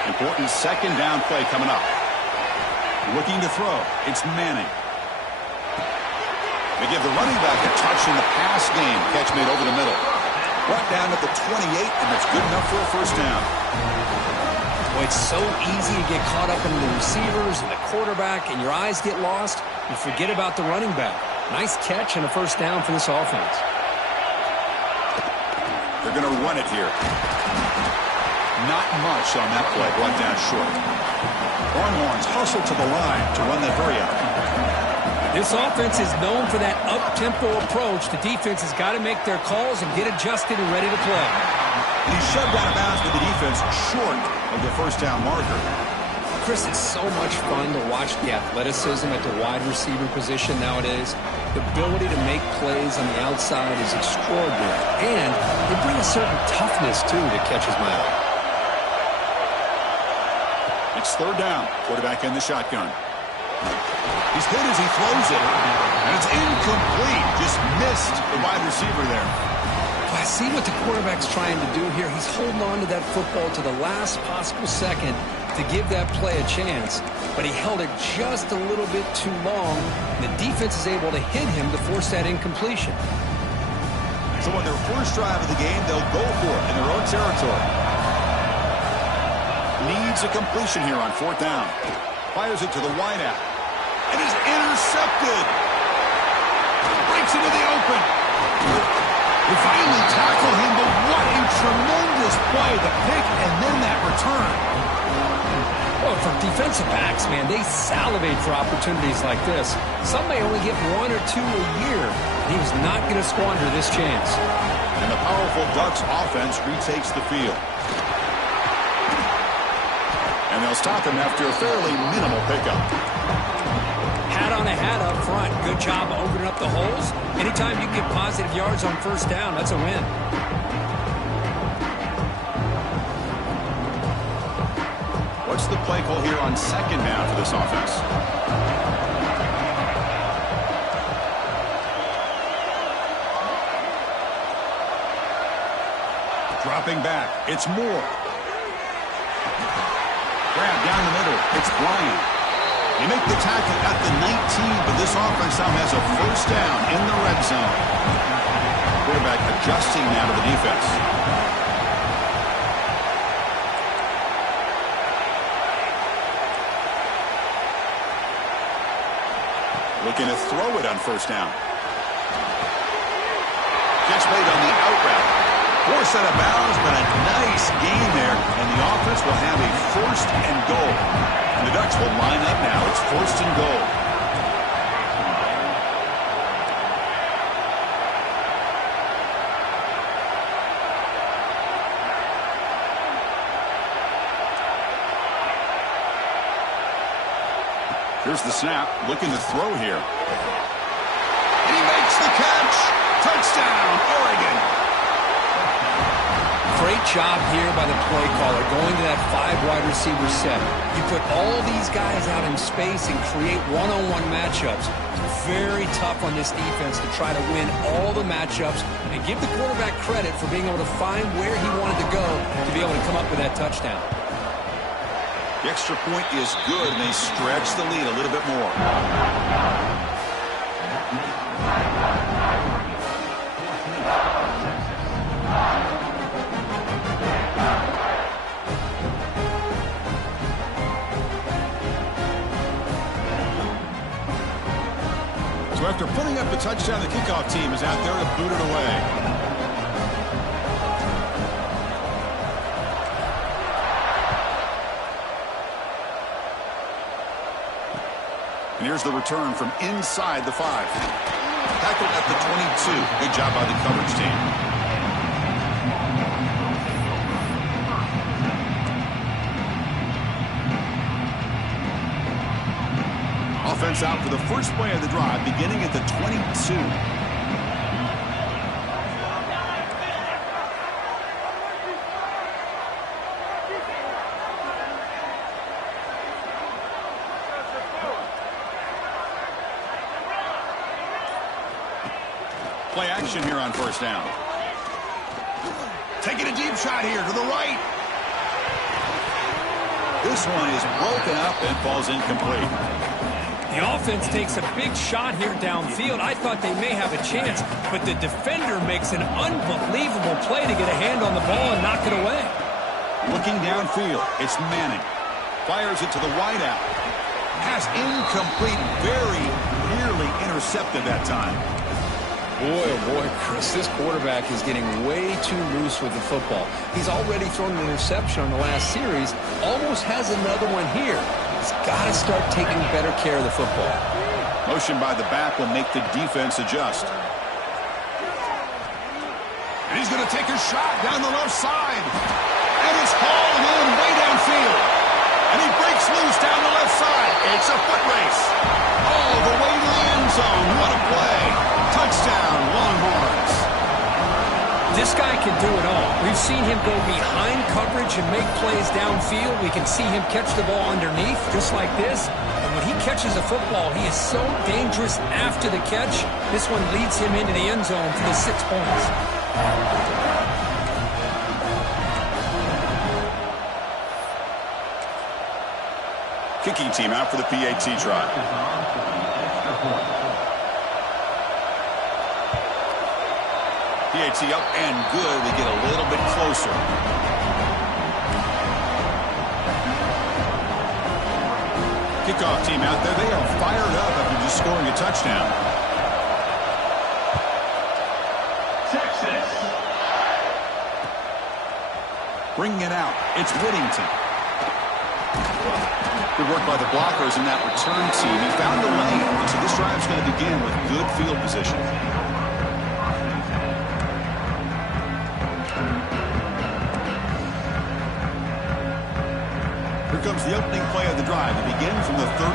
Important 2nd down play coming up. Looking to throw. It's Manning. They give the running back a touch in the pass game. Catch made over the middle. Brought down at the 28, and that's good enough for a first down. Boy, it's so easy to get caught up in the receivers and the quarterback, and your eyes get lost. You forget about the running back. Nice catch and a first down for this offense. They're going to run it here. Not much on that play, brought down short. Longhorns hustle to the line to run that hurry up. This offense is known for that up-tempo approach. The defense has got to make their calls and get adjusted and ready to play. He's shoved out of bounds with the defense short of the first down marker. Chris, it's so much fun to watch the athleticism at the wide receiver position nowadays. The ability to make plays on the outside is extraordinary. And they bring a certain toughness, too, that catches my eye. It's third down. Quarterback in the shotgun. He's hit as he throws it. And it's incomplete. Just missed the wide receiver there. I see what the quarterback's trying to do here. He's holding on to that football to the last possible second to give that play a chance, but he held it just a little bit too long, and the defense is able to hit him to force that incompletion. So on their first drive of the game, they'll go for it in their own territory. Needs a completion here on fourth down. Fires it to the wideout. It is intercepted. Breaks into the open. They finally tackle him, but what a tremendous play. The pick and then that return. Well, for defensive backs, man, they salivate for opportunities like this. Some may only get one or two a year. He was not going to squander this chance. And the powerful Ducks offense retakes the field. And they'll stop him after a fairly minimal pickup. Hat on a hat up front. Good job opening up the holes. Anytime you get positive yards on first down, that's a win. What's the play call here on second down for this offense? Dropping back. It's Moore. Grab down the middle. It's Bryant. They make the tackle at the 19, but this offense now has a first down in the red zone. Quarterback adjusting now to the defense. Looking to throw it on first down. Catch made on the out route. Forced out of bounds, but a nice gain there. And the offense will have a first and goal. And the Ducks will line up now. It's first and goal. Here's the snap, looking to throw here. He makes the catch. Touchdown, Oregon. Great job here by the play caller, going to that 5 wide receiver set. You put all these guys out in space and create one-on-one matchups. Very tough on this defense to try to win all the matchups and give the quarterback credit for being able to find where he wanted to go to be able to come up with that touchdown. The extra point is good, and they stretch the lead a little bit more. So after putting up the touchdown, the kickoff team is out there to boot it away. And here's the return from inside the 5. Tackled at the 22. Good job by the coverage team. Offense out for the first play of the drive, beginning at the 22. Play action here on first down. Taking a deep shot here to the right. This one is broken up and falls incomplete. The offense takes a big shot here downfield. I thought they may have a chance, but the defender makes an unbelievable play to get a hand on the ball and knock it away. Looking downfield, it's Manning. Fires it to the wideout. Pass incomplete, very nearly intercepted that time. Boy, oh boy, Chris, this quarterback is getting way too loose with the football. He's already thrown an interception on the last series, almost has another one here. He's got to start taking better care of the football. Motion by the back will make the defense adjust. And he's going to take a shot down the left side. And it's hauled in way downfield. And he breaks loose down the left side. It's a foot race. Oh, the way to the end zone. What a play. Touchdown, Longhorns. This guy can do it all. We've seen him go behind coverage and make plays downfield. We can see him catch the ball underneath, just like this. And when he catches a football, he is so dangerous after the catch. This one leads him into the end zone for the 6 points. Kicking team out for the PAT try. PAT up and good. They get a little bit closer. Kickoff team out there. They are fired up after just scoring a touchdown. Texas. Bringing it out. It's Whittington. Good work by the blockers in that return team. He found the lane, and so this drive is going to begin with good field position. Here comes the opening play of the drive. It begins from the 33.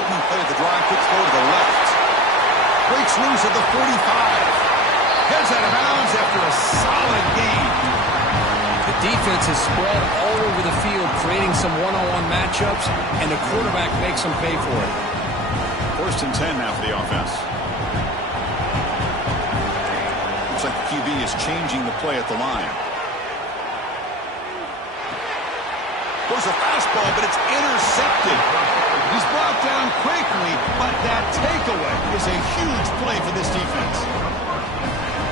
Opening play of the drive, quick throw to the left. Breaks loose at the 45. Heads out of bounds after a solid gain. The defense is spread all over the field, creating some one-on-one matchups, and the quarterback makes them pay for it. 1st and 10 now for the offense. Looks like the QB is changing the play at the line. There's a fastball, but it's intercepted. He's brought down quickly, but that takeaway is a huge play for this defense.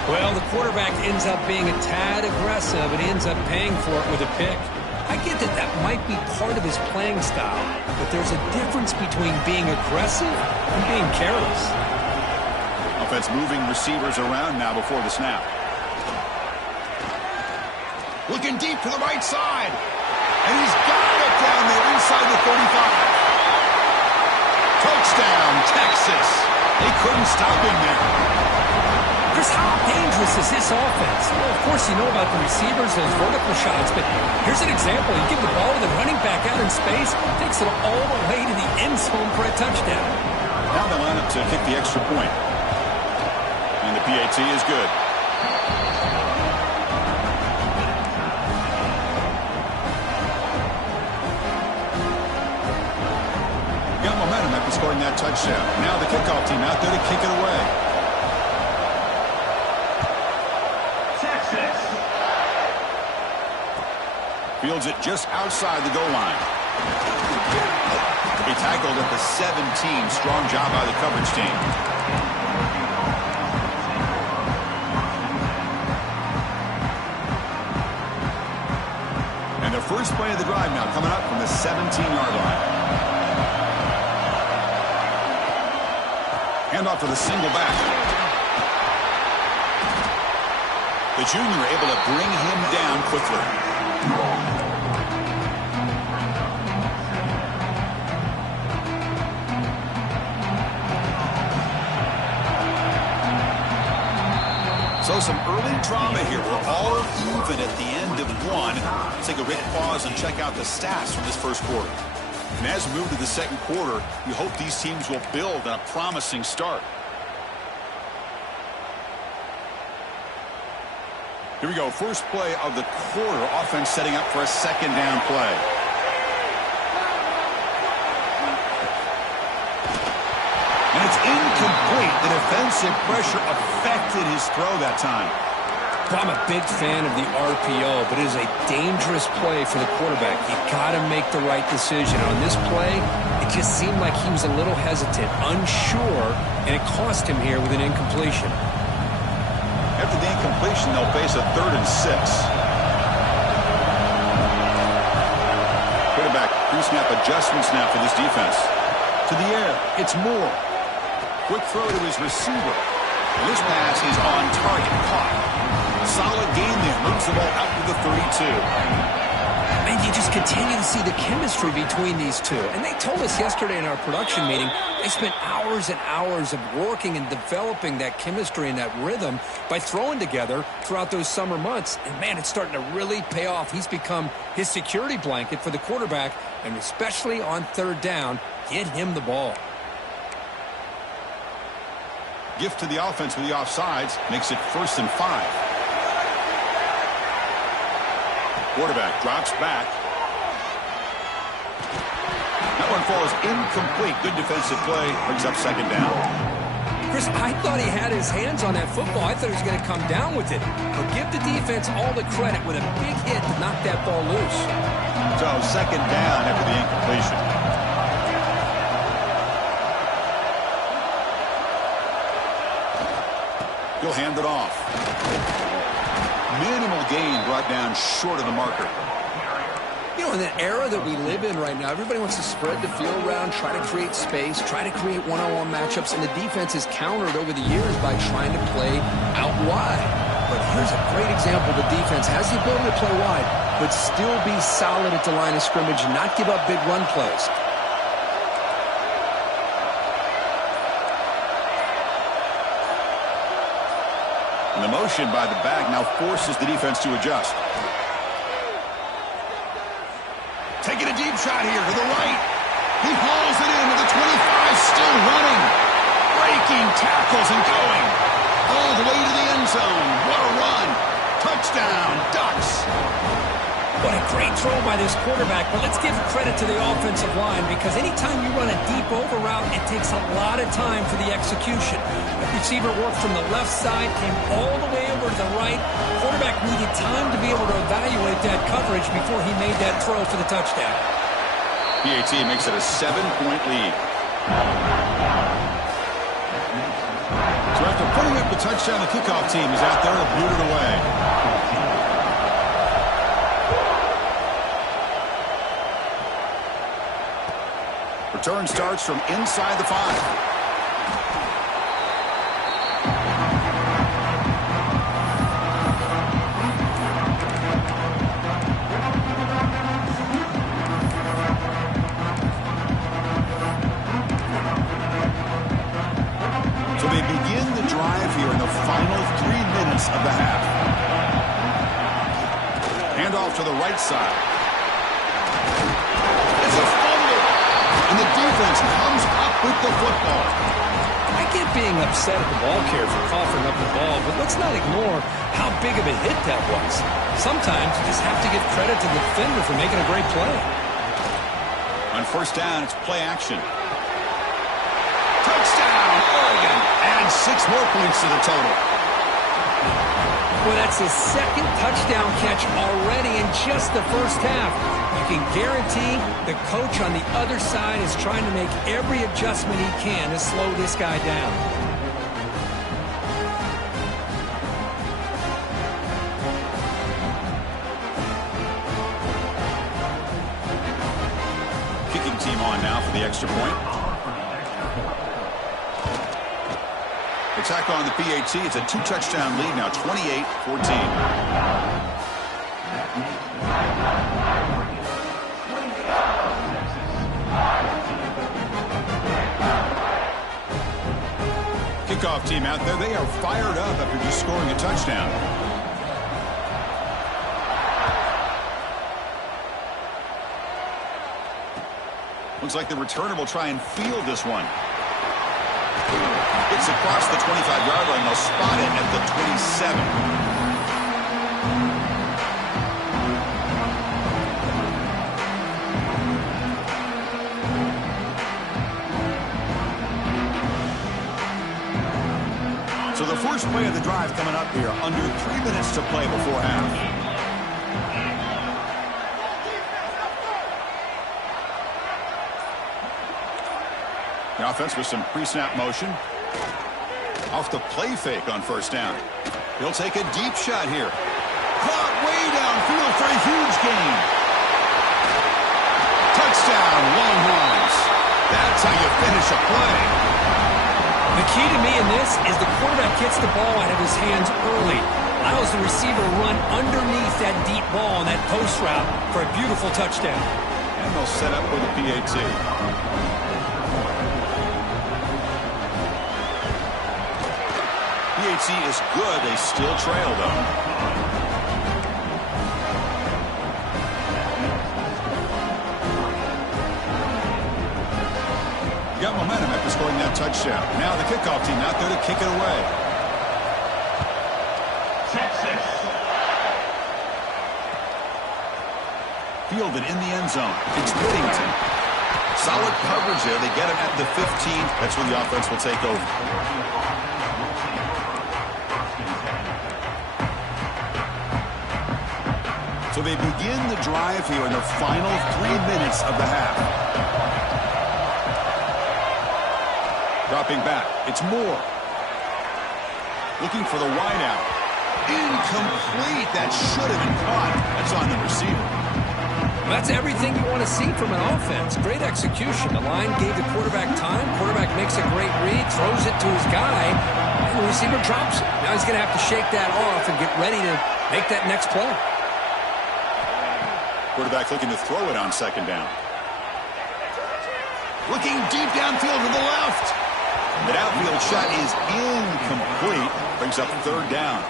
Well, the quarterback ends up being a tad aggressive, and he ends up paying for it with a pick. I get that that might be part of his playing style, but there's a difference between being aggressive and being careless. Offense moving receivers around now before the snap. Looking deep to the right side. And he's got it down there inside the 35. Touchdown, Texas. They couldn't stop him there. Chris, how dangerous is this offense? Well, of course, you know about the receivers, those vertical shots, but here's an example. You give the ball to the running back out in space, takes it all the way to the end zone for a touchdown. Now they line up to kick the extra point. And the PAT is good. Got momentum after scoring that touchdown. Now the kickoff team out there to kick it away. Fields it just outside the goal line. He tackled at the 17. Strong job by the coverage team. And the first play of the drive now coming up from the 17-yard line. Handoff to the single back. The junior able to bring him down quickly. So some early drama here. We're all even at the end of one. Let's take a quick pause and check out the stats from this first quarter. And as we move to the second quarter, we hope these teams will build on a promising start. Here we go. First play of the quarter. Offense setting up for a second down play. And it's incomplete. The defensive pressure affected his throw that time. I'm a big fan of the RPO, but it is a dangerous play for the quarterback. You got to make the right decision. On this play, it just seemed like he was a little hesitant, unsure, and it cost him here with an incompletion. After the incompletion, they'll face a 3rd and 6. Quarterback pre-snap adjustments now for this defense. To the air. It's Moore. Quick throw to his receiver. And this pass is on target. Caught. Solid gain there. Moves the ball out to the 32. And you just continue to see the chemistry between these two. And they told us yesterday in our production meeting, they spent hours and hours of working and developing that chemistry and that rhythm by throwing together throughout those summer months. And, man, it's starting to really pay off. He's become his security blanket for the quarterback, and especially on third down, get him the ball. Gift to the offense with the offsides. Makes it 1st and 5. Quarterback drops back. That one falls incomplete. Good defensive play. Brings up 2nd down. Chris, I thought he had his hands on that football. I thought he was going to come down with it. But give the defense all the credit with a big hit to knock that ball loose. So 2nd down after the incompletion. He'll hand it off. Minimal gain brought down short of the marker. You know, in the era that we live in right now, everybody wants to spread the field around, try to create space, try to create one-on-one matchups, and the defense is countered over the years by trying to play out wide. But here's a great example. The defense has the ability to play wide, but still be solid at the line of scrimmage and not give up big run plays. And the motion by the back now forces the defense to adjust. Taking a deep shot here to the right. He hauls it into the 25, still running. Breaking tackles and going. All the way to the end zone. What a run. Touchdown, Ducks. What a great throw by this quarterback, but let's give credit to the offensive line because anytime you run a deep over route, it takes a lot of time for the execution. The receiver worked from the left side, came all the way over to the right. Quarterback needed time to be able to evaluate that coverage before he made that throw for the touchdown. PAT makes it a 7-point lead. So after putting up the touchdown, the kickoff team is out there to boot it away. Return starts from inside the 5. So they begin the drive here in the final 3 minutes of the half. Handoff to the right side. It's a fumble, and the defense comes up with the football. I get being upset at the ball carrier for coughing up the ball, but let's not ignore how big of a hit that was. Sometimes you just have to give credit to the defender for making a great play. On 1st down, it's play action. Touchdown, Oregon. Add 6 more points to the total. Well, that's his 2nd touchdown catch already in just the first half. You can guarantee the coach on the other side is trying to make every adjustment he can to slow this guy down. Kicking team on now for the extra point. Attack on the PAT. It's a 2-touchdown lead now, 28-14. Kickoff team out there. They are fired up after just scoring a touchdown. Looks like the returner will try and field this one. It's across the 25-yard line. They'll spot it at the 27. So the first play of the drive coming up here. Under 3 minutes to play before half. The offense with some pre-snap motion. Off the play fake on 1st down. He'll take a deep shot here. Caught way downfield for a huge gain. Touchdown, Longhorns. That That's how you finish a play. The key to me in this is the quarterback gets the ball out of his hands early, allows the receiver to run underneath that deep ball on that post route for a beautiful touchdown. And they'll set up with a PAT. PAT is good. They still trail, though. Got momentum after scoring that touchdown. Now the kickoff team out there to kick it away. Fielded in the end zone. It's Whittington. Solid coverage there. They get him at the 15. That's when the offense will take over. So they begin the drive here in the final 3 minutes of the half. Dropping back. It's Moore. Looking for the wideout. Incomplete. That should have been caught. That's on the receiver. That's everything you want to see from an offense. Great execution. The line gave the quarterback time. Quarterback makes a great read, throws it to his guy, and the receiver drops it. Now he's going to have to shake that off and get ready to make that next play. Quarterback looking to throw it on second down. Looking deep downfield to the left. That outfield shot is incomplete. Brings up third down.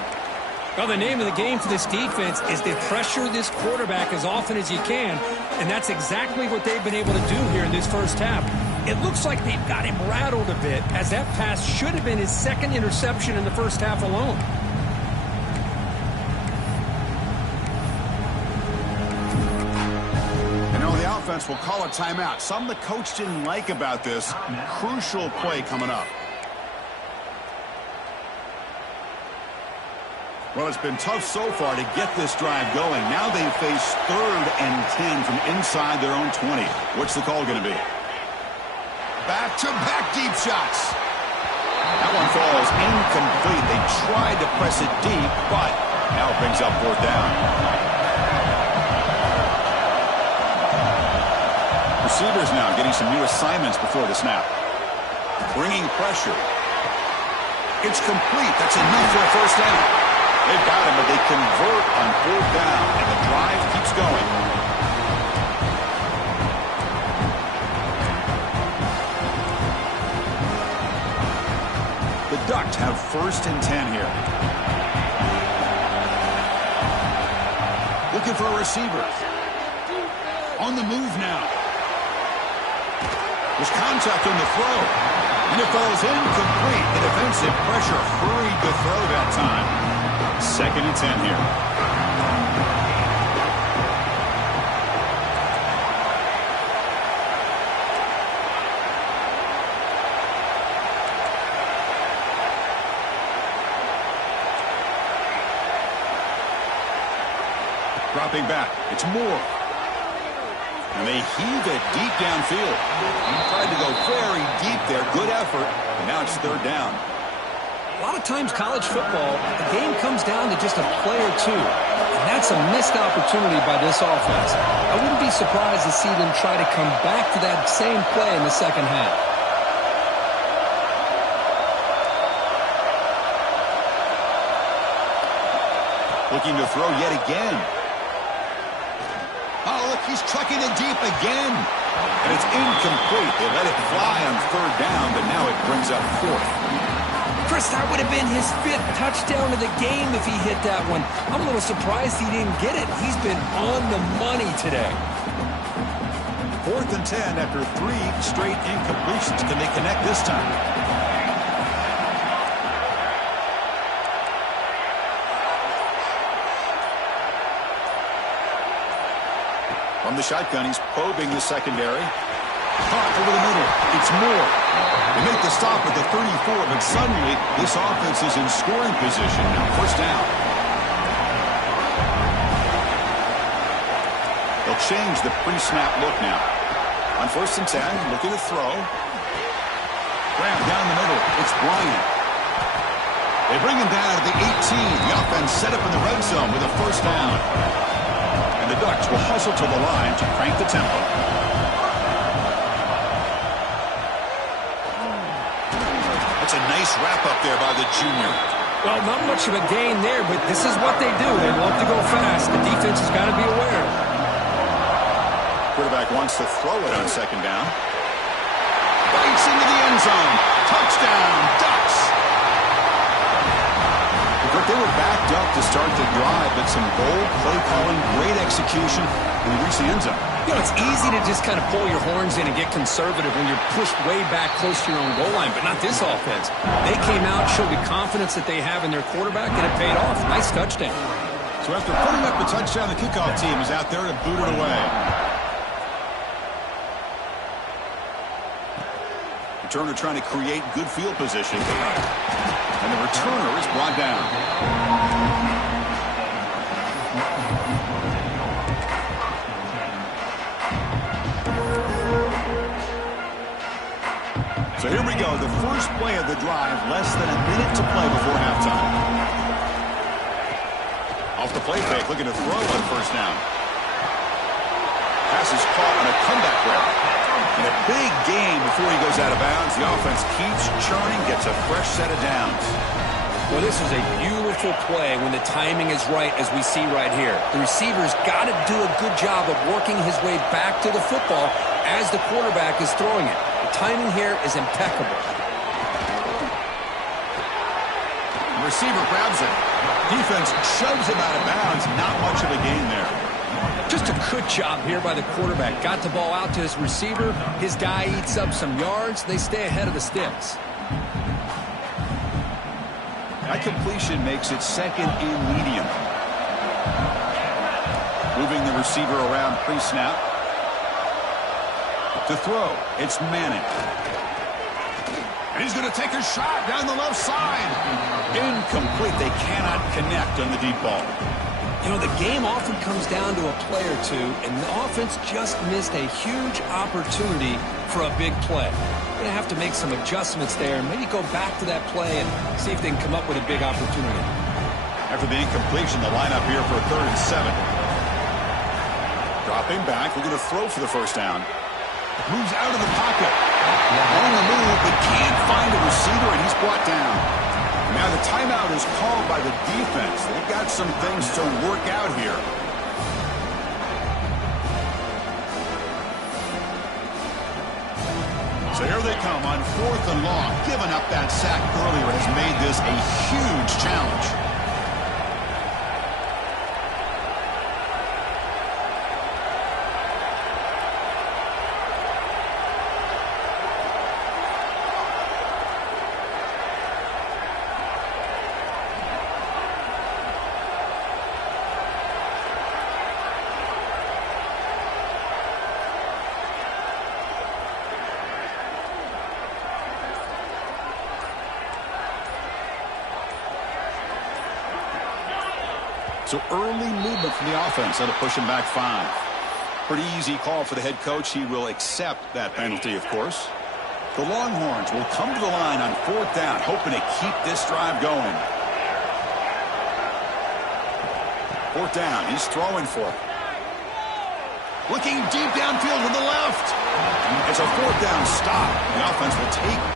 Well, the name of the game for this defense is to pressure this quarterback as often as you can, and that's exactly what they've been able to do here in this first half. It looks like they've got him rattled a bit, as that pass should have been his second interception in the first half alone. And now the offense will call a timeout. Something the coach didn't like about this. Crucial play coming up. Well, it's been tough so far to get this drive going. Now they face 3rd and 10 from inside their own 20. What's the call going to be? Back-to-back deep shots. That one falls incomplete. They tried to press it deep, but now it brings up 4th down. Receivers now getting some new assignments before the snap. Bringing pressure. It's complete. That's enough for a first down. They've got him, but they convert on 4th down, and the drive keeps going. The Ducks have 1st and 10 here. Looking for a receiver. On the move now. There's contact on the throw. And it falls incomplete. The defensive pressure hurried the throw that time. 2nd and 10 here. Dropping back. It's Moore. And they heave it deep downfield. He tried to go very deep there. Good effort. And now it's 3rd down. A lot of times college football, the game comes down to just a play or two. And that's a missed opportunity by this offense. I wouldn't be surprised to see them try to come back to that same play in the second half. Looking to throw yet again. Oh, look, he's trucking it deep again. And it's incomplete. They let it fly on 3rd down, but now it brings up 4th. Chris, that would have been his 5th touchdown of the game if he hit that one. I'm a little surprised he didn't get it. He's been on the money today. 4th and 10 after 3 straight incompletions. Can they connect this time? From the shotgun, he's probing the secondary. Caught over the middle. It's Moore. They make the stop at the 34, but suddenly this offense is in scoring position now. 1st down. They'll change the pre-snap look now. On 1st and 10, looking to throw. Grab down the middle. It's Bryant. They bring him down to the 18. The offense set up in the red zone with a 1st down. And the Ducks will hustle to the line to crank the tempo. Nice wrap-up there by the junior. Well, not much of a gain there, but this is what they do. They love to go fast. The defense has got to be aware. Quarterback wants to throw it on second down. Bites into the end zone. Touchdown, Ducks. They were backed up to start the drive, but some bold play calling, great execution, and they reached the end zone. You know, it's easy to just kind of pull your horns in and get conservative when you're pushed way back close to your own goal line, but not this offense. They came out, showed the confidence that they have in their quarterback, and it paid off. Nice touchdown. So after putting up the touchdown, the kickoff team is out there to boot it away. Returner trying to create good field position. And the returner is brought down. So here we go, the first play of the drive, less than a minute to play before halftime. Off the play fake, looking to throw on first down. Pass is caught on a comeback route. And a big game before he goes out of bounds. The offense keeps churning, gets a fresh set of downs. Well, this is a beautiful play when the timing is right, as we see right here. The receiver's got to do a good job of working his way back to the football as the quarterback is throwing it. The timing here is impeccable. The receiver grabs it. Defense shoves him out of bounds. Not much of a gain there. Just a good job here by the quarterback. Got the ball out to his receiver. His guy eats up some yards. They stay ahead of the sticks. That completion makes it second and medium. Moving the receiver around pre-snap. To throw, it's Manning. And he's going to take a shot down the left side. Incomplete. They cannot connect on the deep ball. You know, the game often comes down to a play or two, and the offense just missed a huge opportunity for a big play. They're going to have to make some adjustments there and maybe go back to that play and see if they can come up with a big opportunity. After the incompletion, the lineup here for 3rd and 7. Dropping back, we're going to throw for the first down. Moves out of the pocket. On the move, but can't find a receiver, and he's brought down. Now the timeout is called by the defense. They've got some things to work out here. So here they come on 4th and long. Giving up that sack earlier has made this a huge challenge. So early movement from the offense. That'll push him back 5. Pretty easy call for the head coach. He will accept that penalty, of course. The Longhorns will come to the line on 4th down, hoping to keep this drive going. 4th down. He's throwing for it. Looking deep downfield to the left. It's a 4th down stop. The offense will take